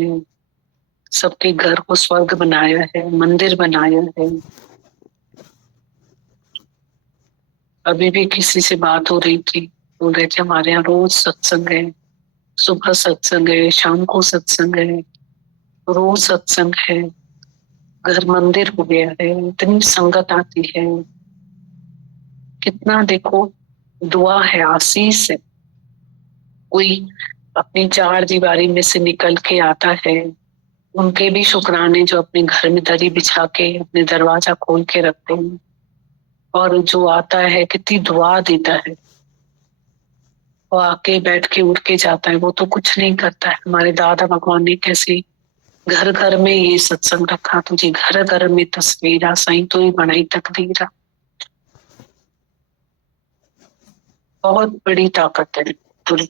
सबके घर को स्वर्ग बनाया है, मंदिर बनाया है। अभी भी किसी से बात हो रही थी, बोल रहे थे हमारे यहाँ रोज सत्संग है, सुबह सत्संग है, शाम को सत्संग है, रोज सत्संग है, घर मंदिर हो गया है, इतनी संगत आती है, कितना देखो दुआ है, आशीष है। कोई अपनी चार दीवारी में से निकल के आता है, उनके भी शुक्राने जो अपने घर में दरी बिछा के अपने दरवाजा खोल के रखते हैं, और जो आता है कितनी दुआ देता है, वो आके बैठ के उठ के जाता है, वो तो कुछ नहीं करता है। हमारे दादा भगवान ने कैसे घर घर में ये सत्संग रखा, तुझे घर घर में तस्वीरा साईं तो ही बनाई तकदीरा। बहुत बड़ी ताकत है। पूरी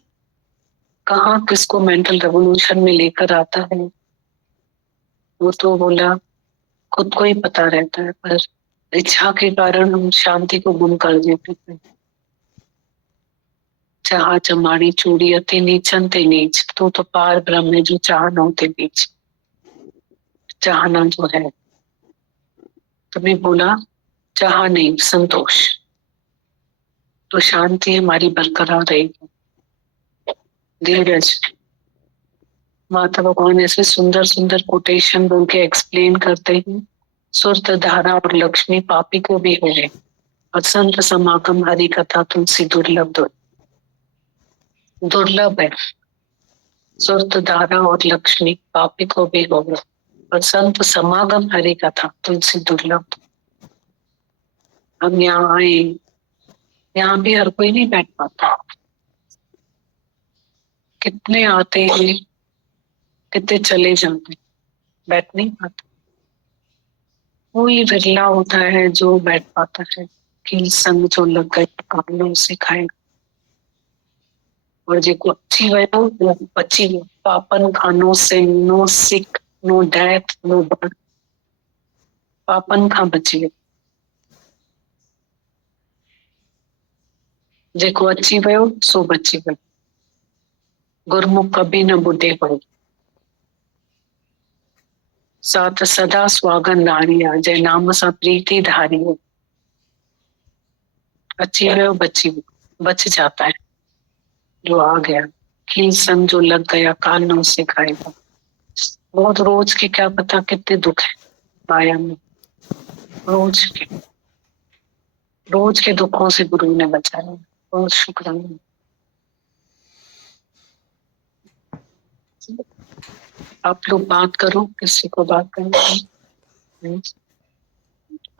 कहाँ किसको मेंटल रेवोल्यूशन में लेकर आता है, वो तो बोला खुद को ही पता रहता है, पर इच्छा के कारण हम शांति को गुम कर देते हैं। चाह चमाड़ी चूड़ी अति नीचन ते नीच, तो पार ब्रह्म है जो चाहना होते बीच। चाहना जो है, तभी बोला चाह नहीं संतोष, तो शांति हमारी बरकरार रहेगी। धीरज, माता भगवान ऐसे सुंदर सुंदर कोटेशन बोल के एक्सप्लेन करते हैं। सुरत धारा और लक्ष्मी पापी को भी हो गए, और संत समागम हरि कथा तुलसी दुर्लभ दुर्लभ है। सुरत धारा और लक्ष्मी पापी को भी हो गए, और संत समागम हरि कथा तुलसी दुर्लभ। हम यहाँ आए, यहाँ भी हर कोई नहीं बैठ पाता, कितने आते हैं कितने चले जाते, बैठ नहीं पाते। कोई विरला होता है जो बैठ पाता है कि संग जो लग गए कानों से खाएगा। और जो अच्छी वो बची पापन खानों से, no sick no death no birth, पापन खा बची जेको अची वियो सो बची वियो। गुरमुख कभी न बुढ़े पड़े, साथ सदा स्वागन नारिया, जय नाम सा प्रीति धारियो। अची वियो बची वियो, बच जाता है जो आ गया। खील संग जो लग गया कानों से खाएगा। बहुत रोज के क्या पता कितने दुख है माया में, रोज के दुखों से गुरु ने बचाया। बहुत शुक्राना। आप लोग बात करो, किसी को बात करनी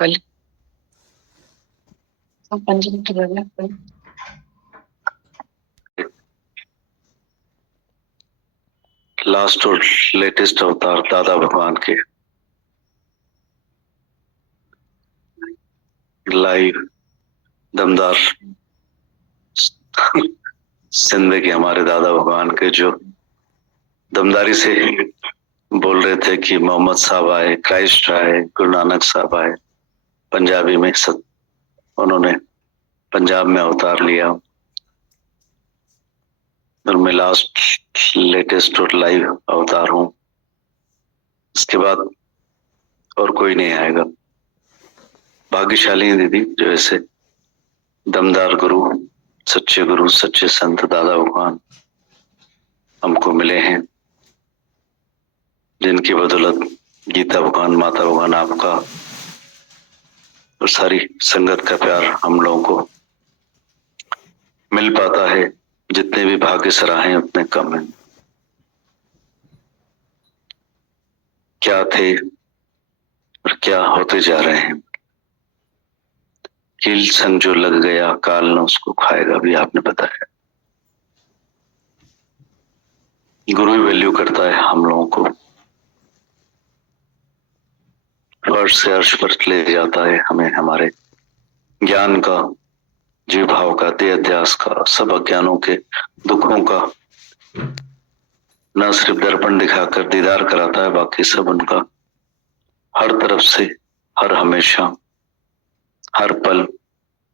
कल पंचम की जगह लास्ट और लेटेस्ट अवतार दादा भगवान के लाइव दमदार सिंध के हमारे दादा भगवान के जो दमदारी से बोल रहे थे कि मोहम्मद साहब आए, क्राइस्ट आए, गुरु नानक साहब आए, पंजाबी में उन्होंने पंजाब में अवतार लिया। और मैं लास्ट लेटेस्ट और लाइव अवतार हूँ, इसके बाद और कोई नहीं आएगा। भाग्यशाली हैं दीदी जो ऐसे दमदार गुरु, सच्चे संत दादा भगवान हमको मिले हैं, जिनकी बदौलत गीता भगवान, माता भगवान, आपका और सारी संगत का प्यार हम लोगों को मिल पाता है। जितने भी भाग्य सराहे उतने कम हैं। क्या थे और क्या होते जा रहे हैं। कील संग जो लग गया काल न उसको खाएगा, भी आपने बताया। गुरु ही वैल्यू करता है हम लोगों को, अर्श से अर्श पर ले जाता है हमें, हमारे ज्ञान का, जीव भाव का, देह अध्यास का, सब अज्ञानों के दुखों का न सिर्फ दर्पण दिखाकर दीदार कराता है, बाकी सब उनका हर तरफ से, हर हमेशा, हर पल,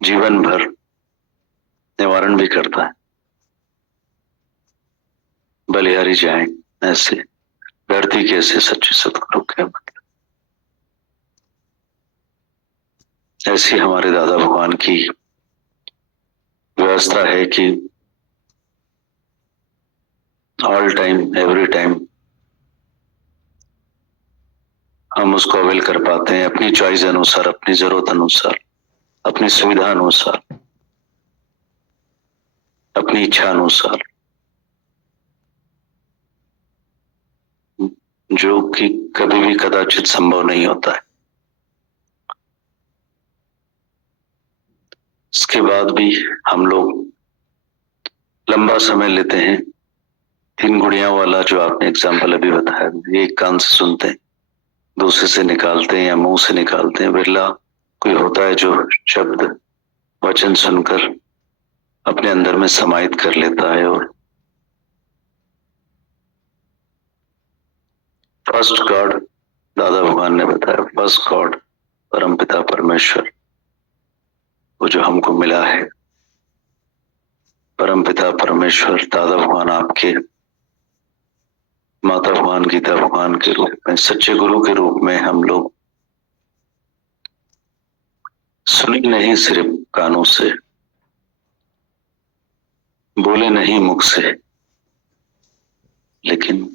जीवन भर निवारण भी करता है। बलिहारी जाए ऐसे धरती के ऐसे सच्चे सतगुरु के ऐसी हमारे दादा भगवान की रास्ता है कि ऑल टाइम एवरी टाइम हम उसको अवेल कर पाते हैं अपनी चॉइस अनुसार, अपनी जरूरत अनुसार, अपनी सुविधा अनुसार, अपनी इच्छा अनुसार, जो कि कभी भी कदाचित संभव नहीं होता है। इसके बाद भी हम लोग लंबा समय लेते हैं। 3 गुड़िया वाला जो आपने एग्जाम्पल अभी बताया, ये एक कान से सुनते हैं, दूसरे से निकालते हैं या मुंह से निकालते हैं। बिरला कोई होता है जो शब्द वचन सुनकर अपने अंदर में समाहित कर लेता है। और फर्स्ट गॉड, दादा भगवान ने बताया, फर्स्ट गॉड परमपिता परमेश्वर, वो जो हमको मिला है, परमपिता परमेश्वर दादा भगवान आपके, माता भगवान गीता भगवान के रूप में, सच्चे गुरु के रूप में हम लोग सुनी नहीं सिर्फ कानों से, बोले नहीं मुख से, लेकिन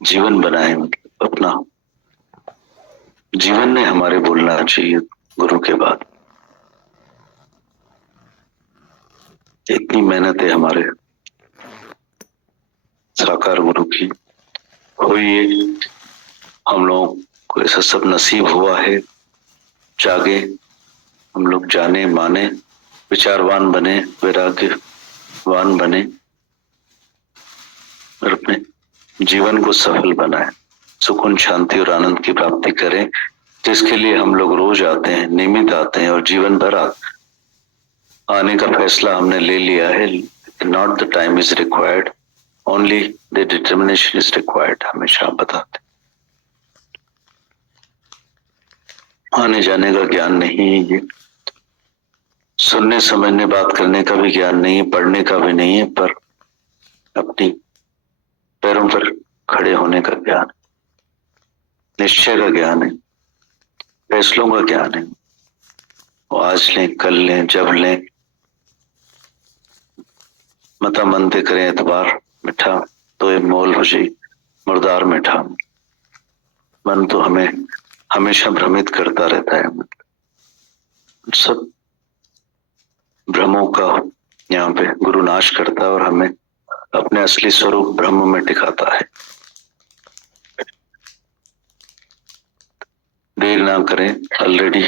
जीवन बनाए। मतलब अपना जीवन ने हमारे बोलना चाहिए गुरु के बाद। इतनी मेहनत है हमारे साकार गुरु की हुई है, हम लोग को ऐसा सब नसीब हुआ है। जागे, हम लोग जाने माने, विचारवान बने, वैराग्यवान बने और अपने जीवन को सफल बनाए, सुकून शांति और आनंद की प्राप्ति करें, जिसके लिए हम लोग रोज आते हैं, नियमित आते हैं और जीवन भर आने का फैसला हमने ले लिया है। Not the time is required, only the determination is required. हमेशा बताते, आने जाने का ज्ञान नहीं है ये, सुनने समझने बात करने का भी ज्ञान नहीं है, पढ़ने का भी नहीं है, पर अपनी पैरों पर खड़े होने का ज्ञान, निश्चय का ज्ञान है, फैसलों का ज्ञान है। वो आज लें, कल लें, जब लें, मता मनते करें एतबार मिठा, तो ये मोल हो जाए मुर्दार मिठा। मन तो हमें हमेशा भ्रमित करता रहता है, मतलब सब भ्रमों का यहाँ पे गुरु नाश करता है और हमें अपने असली स्वरूप ब्रह्म में टिकाता है। देर ना करें, ऑलरेडी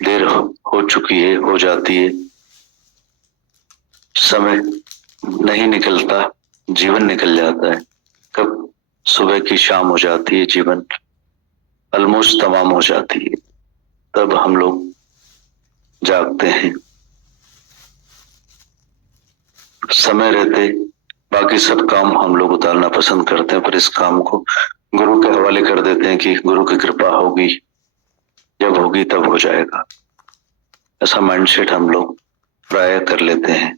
देर हो चुकी है, हो जाती है, समय नहीं निकलता, जीवन निकल जाता है। कब सुबह की शाम हो जाती है, जीवन ऑलमोस्ट तमाम हो जाती है, तब हम लोग जागते हैं। समय रहते बाकी सब काम हम लोग उतारना पसंद करते हैं, पर इस काम को गुरु के हवाले कर देते हैं कि गुरु की कृपा होगी, जब होगी तब हो जाएगा। ऐसा माइंडसेट हम लोग प्राय कर लेते हैं।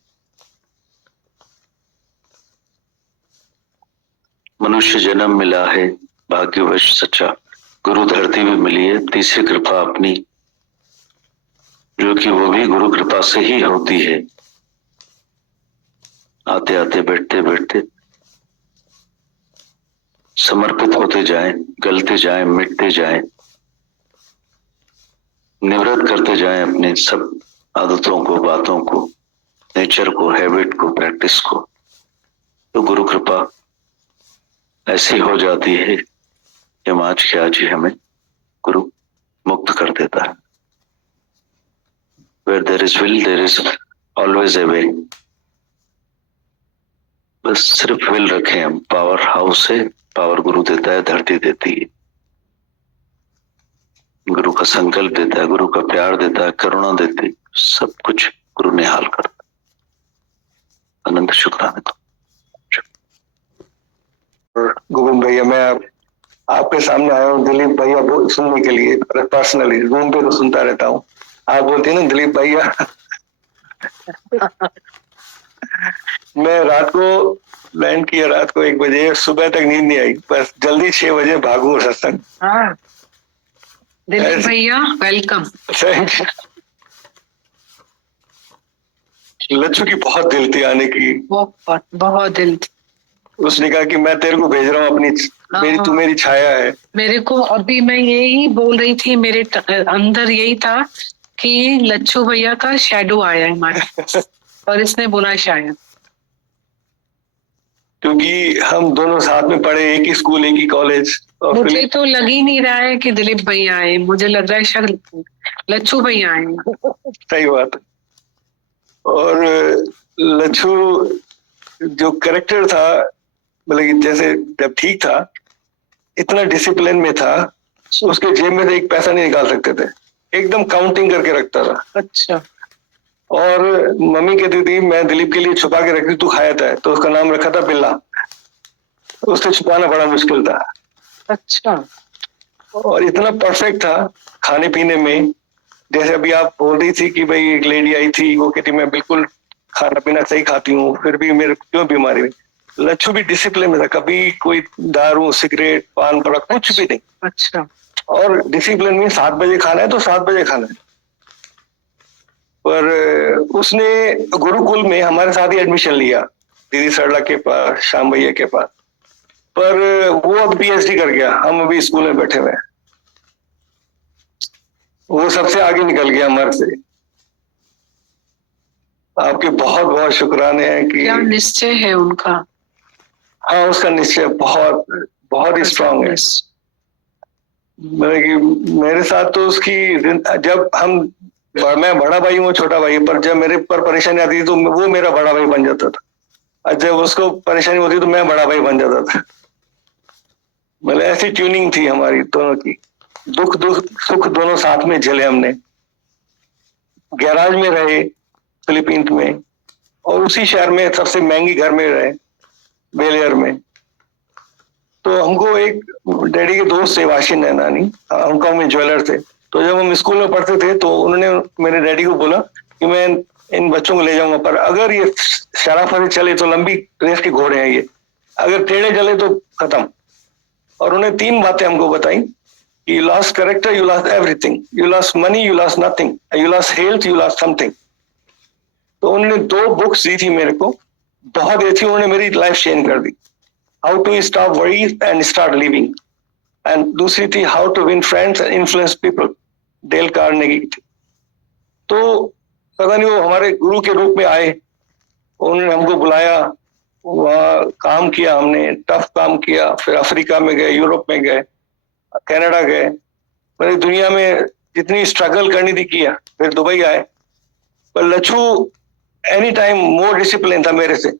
मनुष्य जन्म मिला है, भाग्यवश सच्चा गुरु धरती भी मिली है, तीसरी कृपा अपनी, जो कि वो भी गुरु कृपा से ही होती है। आते आते बैठते बैठते समर्पित होते जाएं, गलते जाएं, मिटते जाएं, निवृत्त करते जाएं अपने सब आदतों को, बातों को, नेचर को, हैबिट को, प्रैक्टिस को, तो गुरु कृपा ऐसी हो जाती है कि आज के आज ही हमें गुरु मुक्त कर देता है। Where there is will, there is always a way. बस सिर्फ विल रखें हम। पावर हाउस है, पावर गुरु देता है, धरती देती है, गुरु का संकल्प देता है, गुरु का प्यार देता है, करुणा देती है, सब कुछ गुरु निहाल करता है। अनंत शुक्राने। गोविंद भैया, मैं आपके सामने आया हूँ दिलीप भैया सुनने के लिए। पर्सनली रूम पे तो सुनता रहता हूँ, आप बोलते हैं ना दिलीप भैया। मैं रात को लैंड किया, रात को 1 बजे, सुबह तक नींद नहीं आई, बस जल्दी 6 बजे भागू सत्संग। हाँ, दिलीप भैया वेलकम। लच्छू की बहुत दिल थी आने की। बहुत बहुत दिल थी। उसने कहा कि मैं तेरे को भेज रहा हूँ अपनी, तू मेरी छाया है। मेरे को अभी मैं यही बोल रही थी, मेरे अंदर यही था कि लच्छू भैया का शैडो आया है हमारे और इसने बोला शायद, क्योंकि हम दोनों साथ में पढ़े, एक ही स्कूल एक ही कॉलेज। मुझे तो लग ही नहीं रहा है कि दिलीप भैया आए, मुझे लग रहा है शायद लच्छू भैया आए। सही बात है। और लच्छू जो करेक्टर था, मतलब कि जैसे जब ठीक था, इतना डिसिप्लिन में था, उसके जेब में से एक पैसा नहीं निकाल सकते थे, एकदम काउंटिंग करके रखता था। अच्छा। और मम्मी कहती थी मैं दिलीप के लिए छुपा के रखती, तू खाया था, तो उसका नाम रखा था बिल्ला। उससे छुपाना बड़ा मुश्किल था। अच्छा। और इतना परफेक्ट था खाने पीने में। जैसे अभी आप बोल रही थी कि भाई एक लेडी आई थी, वो कहती मैं बिल्कुल खाना पीना सही खाती हूँ, फिर भी मेरे क्यों बीमारी हुई। लच्छू भी डिसिप्लिन में था, कभी कोई दारू सिगरेट पान पड़ा कुछ भी नहीं। अच्छा। और डिसिप्लिन में 7 बजे खाना है तो 7 बजे खाना है। पर उसने गुरुकुल में हमारे साथ ही एडमिशन लिया, दीदी सरला के पास, श्याम भैया के पास। पर वो अब पीएचडी कर गया, हम अभी स्कूल में बैठे हुए हैं। वो सबसे आगे निकल गया हमारे से। आपके बहुत बहुत शुक्राने हैं कि क्या निश्चय है उनका। हाँ, उसका निश्चय बहुत बहुत ही स्ट्रांग है। मेरे साथ तो उसकी, जब मैं बड़ा भाई हूँ, छोटा भाई, पर जब मेरे पर परेशानी आती थी तो वो मेरा बड़ा भाई बन जाता था, और जब उसको परेशानी होती तो मैं बड़ा भाई बन जाता था। मतलब ऐसी ट्यूनिंग थी हमारी दोनों की। दुख दुख सुख दोनों साथ में झेले हमने। गैराज में रहे फिलीपींस में, और उसी शहर में सबसे महंगी घर में रहे, बेलियर में। तो हमको एक डैडी के दोस्त थे, वाशिन नैनानी, हांगकांग में ज्वेलर थे। तो जब हम स्कूल में पढ़ते थे तो उन्होंने मेरे डैडी को बोला कि मैं इन बच्चों को ले जाऊंगा, पर अगर ये शराफत से चले तो लंबी रेस के घोड़े हैं ये, अगर टेढ़े चले तो खत्म। और उन्हें 3 बातें हमको बताई कि you lost character, you lost everything, you lost money, you lost nothing, you lost health, you lost something. तो उन्होंने 2 बुक्स दी थी मेरे को, बहुत अच्छी, उन्होंने मेरी लाइफ चेंज कर दी। How to stop worry and start living, and दूसरी थी how to win friends and influence people, Dale Carnegie की थी। तो पता नहीं वो हमारे गुरु के रूप में आए, उन्होंने हमको बुलाया, वहाँ काम किया हमने, टफ काम किया। फिर अफ्रीका में गए, यूरोप में गए, कनाडा गए, पूरी दुनिया में जितनी स्ट्रगल करनी थी किया। फिर दुबई आए। पर Lachhu any time more discipline था मेरे से।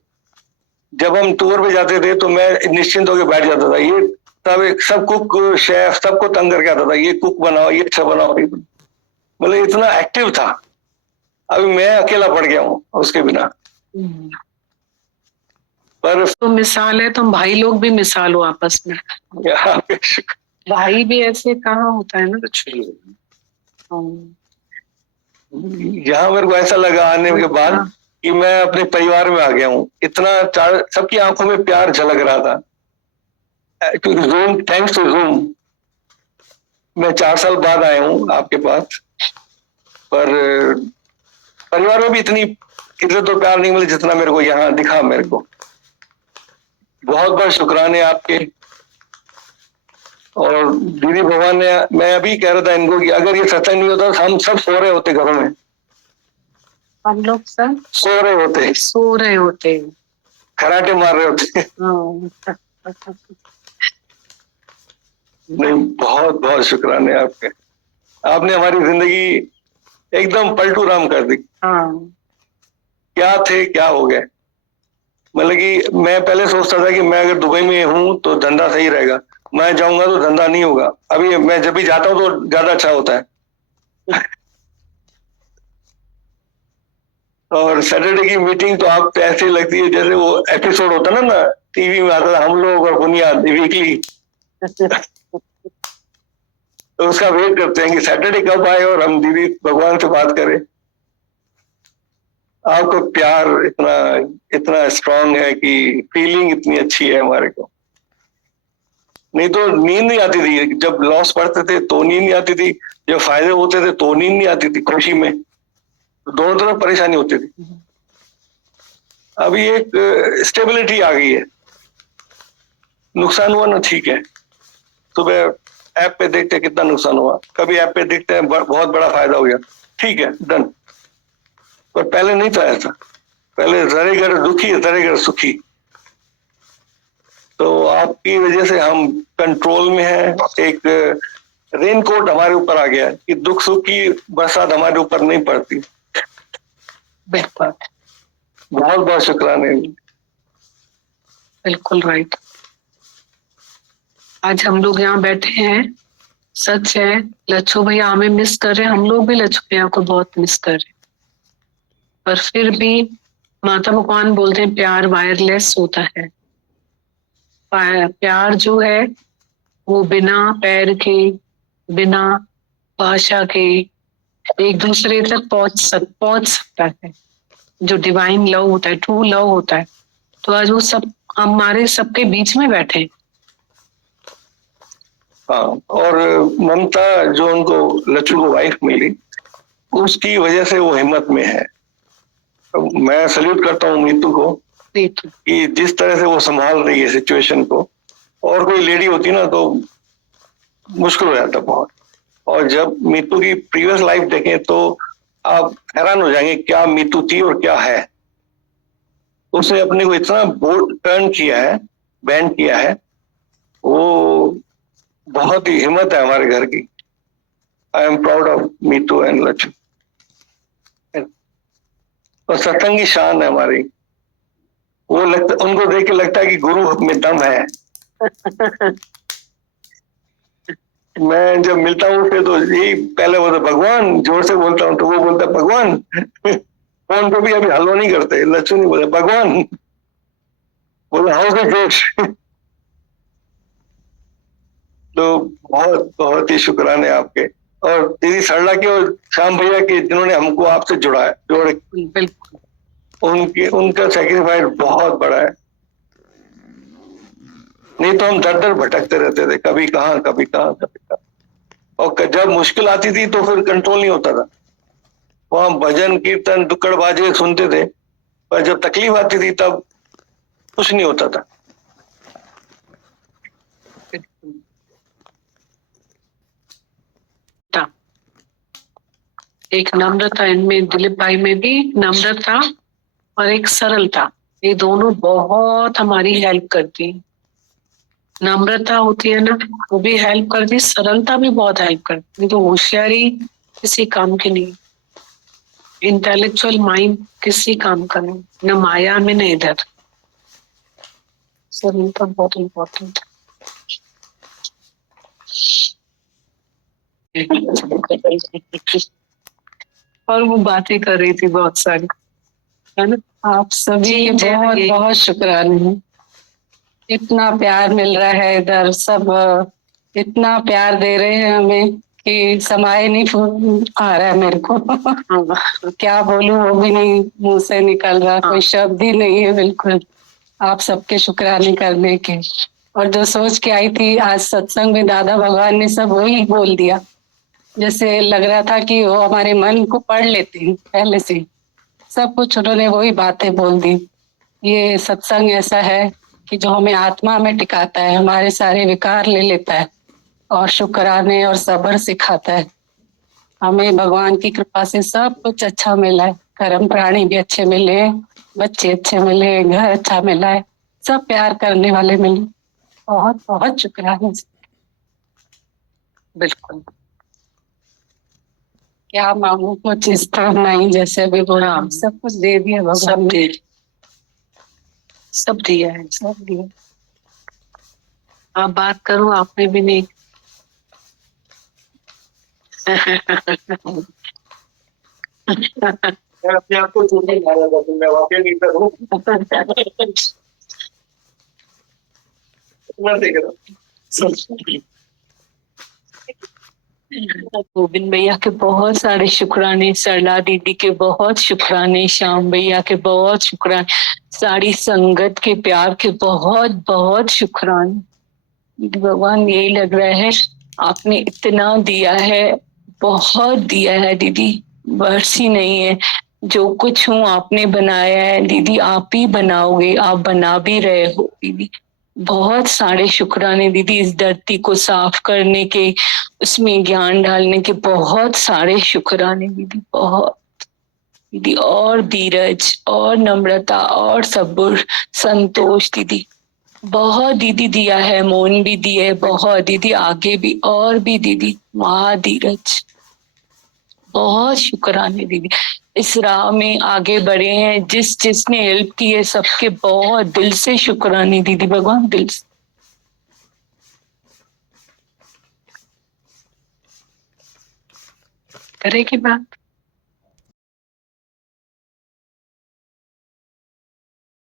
जब हम टूर पे जाते थे तो मैं निश्चिंत होकर बैठ जाता था। ये सब कुक शेफ सबको तंग करके आता था, ये कुक बनाओ, ये अच्छा बनाओ। मतलब इतना एक्टिव था। अभी मैं अकेला पड़ गया हूँ उसके बिना। पर तो मिसाल है, तुम भाई लोग भी मिसाल हो आपस में। भाई भी ऐसे कहाँ होता है ना। यहाँ मेरे को ऐसा लगा आने के बाद कि मैं अपने परिवार में आ गया हूँ। इतना सबकी आंखों में प्यार झलक रहा था। थैंक्स टू ज़ूम मैं 4 साल बाद आया हूँ आपके पास। पर परिवार में भी इतनी इज्जत और प्यार नहीं मिले जितना मेरे को यहाँ दिखा। मेरे को बहुत बहुत शुक्राने आपके। और दीदी भगवान ने, मैं अभी कह रहा था इनको कि अगर ये सत्संग नहीं होता तो हम सब सो रहे होते घरों में। हम लोग सब सो रहे होते, खराटे मार रहे होते। नहीं, बहुत बहुत शुक्राने आपके। आपने हमारी जिंदगी एकदम पलटू राम कर दी। क्या थे क्या हो गए। मतलब कि मैं पहले सोचता था कि मैं अगर दुबई में हूं तो धंधा सही रहेगा, मैं जाऊंगा तो धंधा नहीं होगा। अभी मैं जब भी जाता हूँ तो ज्यादा अच्छा होता है। और सैटरडे की मीटिंग तो आप ऐसे लगती है जैसे वो एपिसोड होता ना टीवी में आता था, हम लोग और बुनियाद वीकली। तो उसका वेट करते हैं कि सैटरडे कब आए और हम दीदी भगवान से बात करें। आपको प्यार इतना इतना स्ट्रांग है कि फीलिंग इतनी अच्छी है हमारे को। नहीं तो नींद नहीं आती थी। जब लॉस पढ़ते थे तो नींद नहीं आती थी, जब फायदे होते थे तो नींद नहीं आती थी। खुशी में दोनों तरफ परेशानी होती थी। अभी एक स्टेबिलिटी आ गई है। नुकसान हुआ ना, ठीक है, सुबह ऐप पे देखते हैं कितना नुकसान हुआ, कभी ऐप पे देखते हैं बहुत बड़ा फायदा हो गया, ठीक है, डन। पर पहले नहीं था ऐसा, पहले जरे घर दुखी जरे घर सुखी। तो आपकी वजह से हम कंट्रोल में हैं। एक रेनकोट हमारे ऊपर आ गया है कि दुख सुख की बरसात हमारे ऊपर नहीं पड़ती। बिल्कुल बहुत बहुत शुक्राने। बिल्कुल राइट। आज हम लोग यहाँ बैठे हैं, सच है, लच्छू भैया हमें मिस कर रहे हैं, हम लोग भी लच्छू भैया को बहुत मिस कर रहे हैं, पर फिर भी माता भगवान बोलते हैं प्यार वायरलेस होता है। प्यार जो है वो बिना पैर के, बिना भाषा के एक दूसरे तक पहुंच सकता है। जो डिवाइन लव होता है, ट्रू लव होता है, तो आज वो सब हमारे सबके बीच में बैठे हैं। हाँ, और ममता जो उनको लच्छू को वाइफ मिली, उसकी वजह से वो हिम्मत में है। तो मैं सल्यूट करता हूँ मीतू को कि जिस तरह से वो संभाल रही है सिचुएशन को। और कोई लेडी होती ना तो मुश्किल हो जाता बहुत। और जब मीतू की प्रीवियस लाइफ देखें तो आप हैरान हो जाएंगे क्या मीतू थी और क्या है। उसने अपने को इतना बोल्ड टर्न किया है, बैंड किया है, वो बहुत ही हिम्मत है हमारे घर की। I am proud of Meetu and Lachhu. और सत्संग की शान है हमारी। वो उनको देख के लगता है कि गुरु में दम है। मैं जब मिलता हूँ उससे तो यही पहले बोलता भगवान, जोर से बोलता हूँ तो वो बोलता भगवान। फोन पे भी अभी हल्ला नहीं करते, लच्छू नहीं बोलते भगवान, बोले हाउस ऑफ जोश। तो बहुत बहुत ही शुक्राने आपके और दीदी सरला के और श्याम भैया के, जिन्होंने हमको आपसे जोड़े। उनका सेक्रीफाइस बहुत बड़ा है। नहीं तो हम दर दर भटकते रहते थे, कभी कहाँ कभी कहाँ कभी कहाँ। और जब मुश्किल आती थी तो फिर कंट्रोल नहीं होता था। वहां भजन कीर्तन दुक्कड़ बाजे सुनते थे, पर जब तकलीफ आती थी तब कुछ नहीं होता था। एक नम्रता इनमें, दिलीप भाई में भी नम्रता और एक सरलता, ये दोनों बहुत हमारी हेल्प करती है। नम्रता होती है ना, वो भी हेल्प करती, सरलता भी बहुत हेल्प करती है। तो होशियारी किसी काम की नहीं, इंटेलेक्चुअल माइंड किसी काम का नहीं, न माया में न इधर। सरलता बहुत इम्पोर्टेंट और वो बातें कर रही थी बहुत सारी, है ना। आप सभी के बहुत बहुत शुक्राने हैं। इतना प्यार मिल रहा है इधर, सब इतना प्यार दे रहे हैं हमें कि समाये नहीं आ रहा है मेरे को। क्या बोलूं वो भी नहीं मुंह से निकल रहा, कोई शब्द ही नहीं है बिल्कुल आप सबके शुक्राने करने के। और जो सोच के आई थी आज सत्संग में, दादा भगवान ने सब वही बोल दिया। जैसे लग रहा था कि वो हमारे मन को पढ़ लेते हैं पहले से, सब कुछ उन्होंने वही बातें बोल दी। ये सत्संग ऐसा है कि जो हमें आत्मा में टिकाता है, हमारे सारे विकार ले लेता है और शुक्राने और सब्र सिखाता है। हमें भगवान की कृपा से सब कुछ अच्छा मिला है, कर्म प्राणी भी अच्छे मिले, बच्चे अच्छे मिले, घर अच्छा मिला है, सब प्यार करने वाले मिले। बहुत बहुत शुक्राने। बिल्कुल, क्या मांगू, कुछ इस तरह नहीं जैसे अभी बोला, सब कुछ दे दिया भगवान ने। सब दिया है, सब दिया। आप बात करो, आपने भी नहीं। मैं अपने आप को चूक नहीं मारा था, मैं वाकई नहीं करूँ। मैं देख रहा गोविंद भैया के बहुत सारे शुक्राने, सरला दीदी के बहुत शुक्राने, श्याम भैया के बहुत शुक्राने, सारी संगत के प्यार के बहुत बहुत शुक्राने। भगवान यही लग रहा है आपने इतना दिया है, बहुत दिया है दीदी, बस ही नहीं है। जो कुछ हूँ आपने बनाया है दीदी, आप ही बनाओगे, आप बना भी रहे हो दीदी। बहुत सारे शुक्राने दीदी, इस धरती को साफ करने के, उसमें ज्ञान डालने के बहुत सारे शुक्राने दीदी, बहुत दीदी। और धीरज और नम्रता और सब्र, संतोष दीदी, बहुत दीदी दिया है, मौन भी दिए बहुत दीदी, आगे भी और भी दीदी, महाधीरज, बहुत शुक्राने दीदी। इस राह में आगे बढ़े हैं, जिसने हेल्प की है सबके बहुत दिल से शुक्राने दीदी, भगवान दिल से। करेगी बात।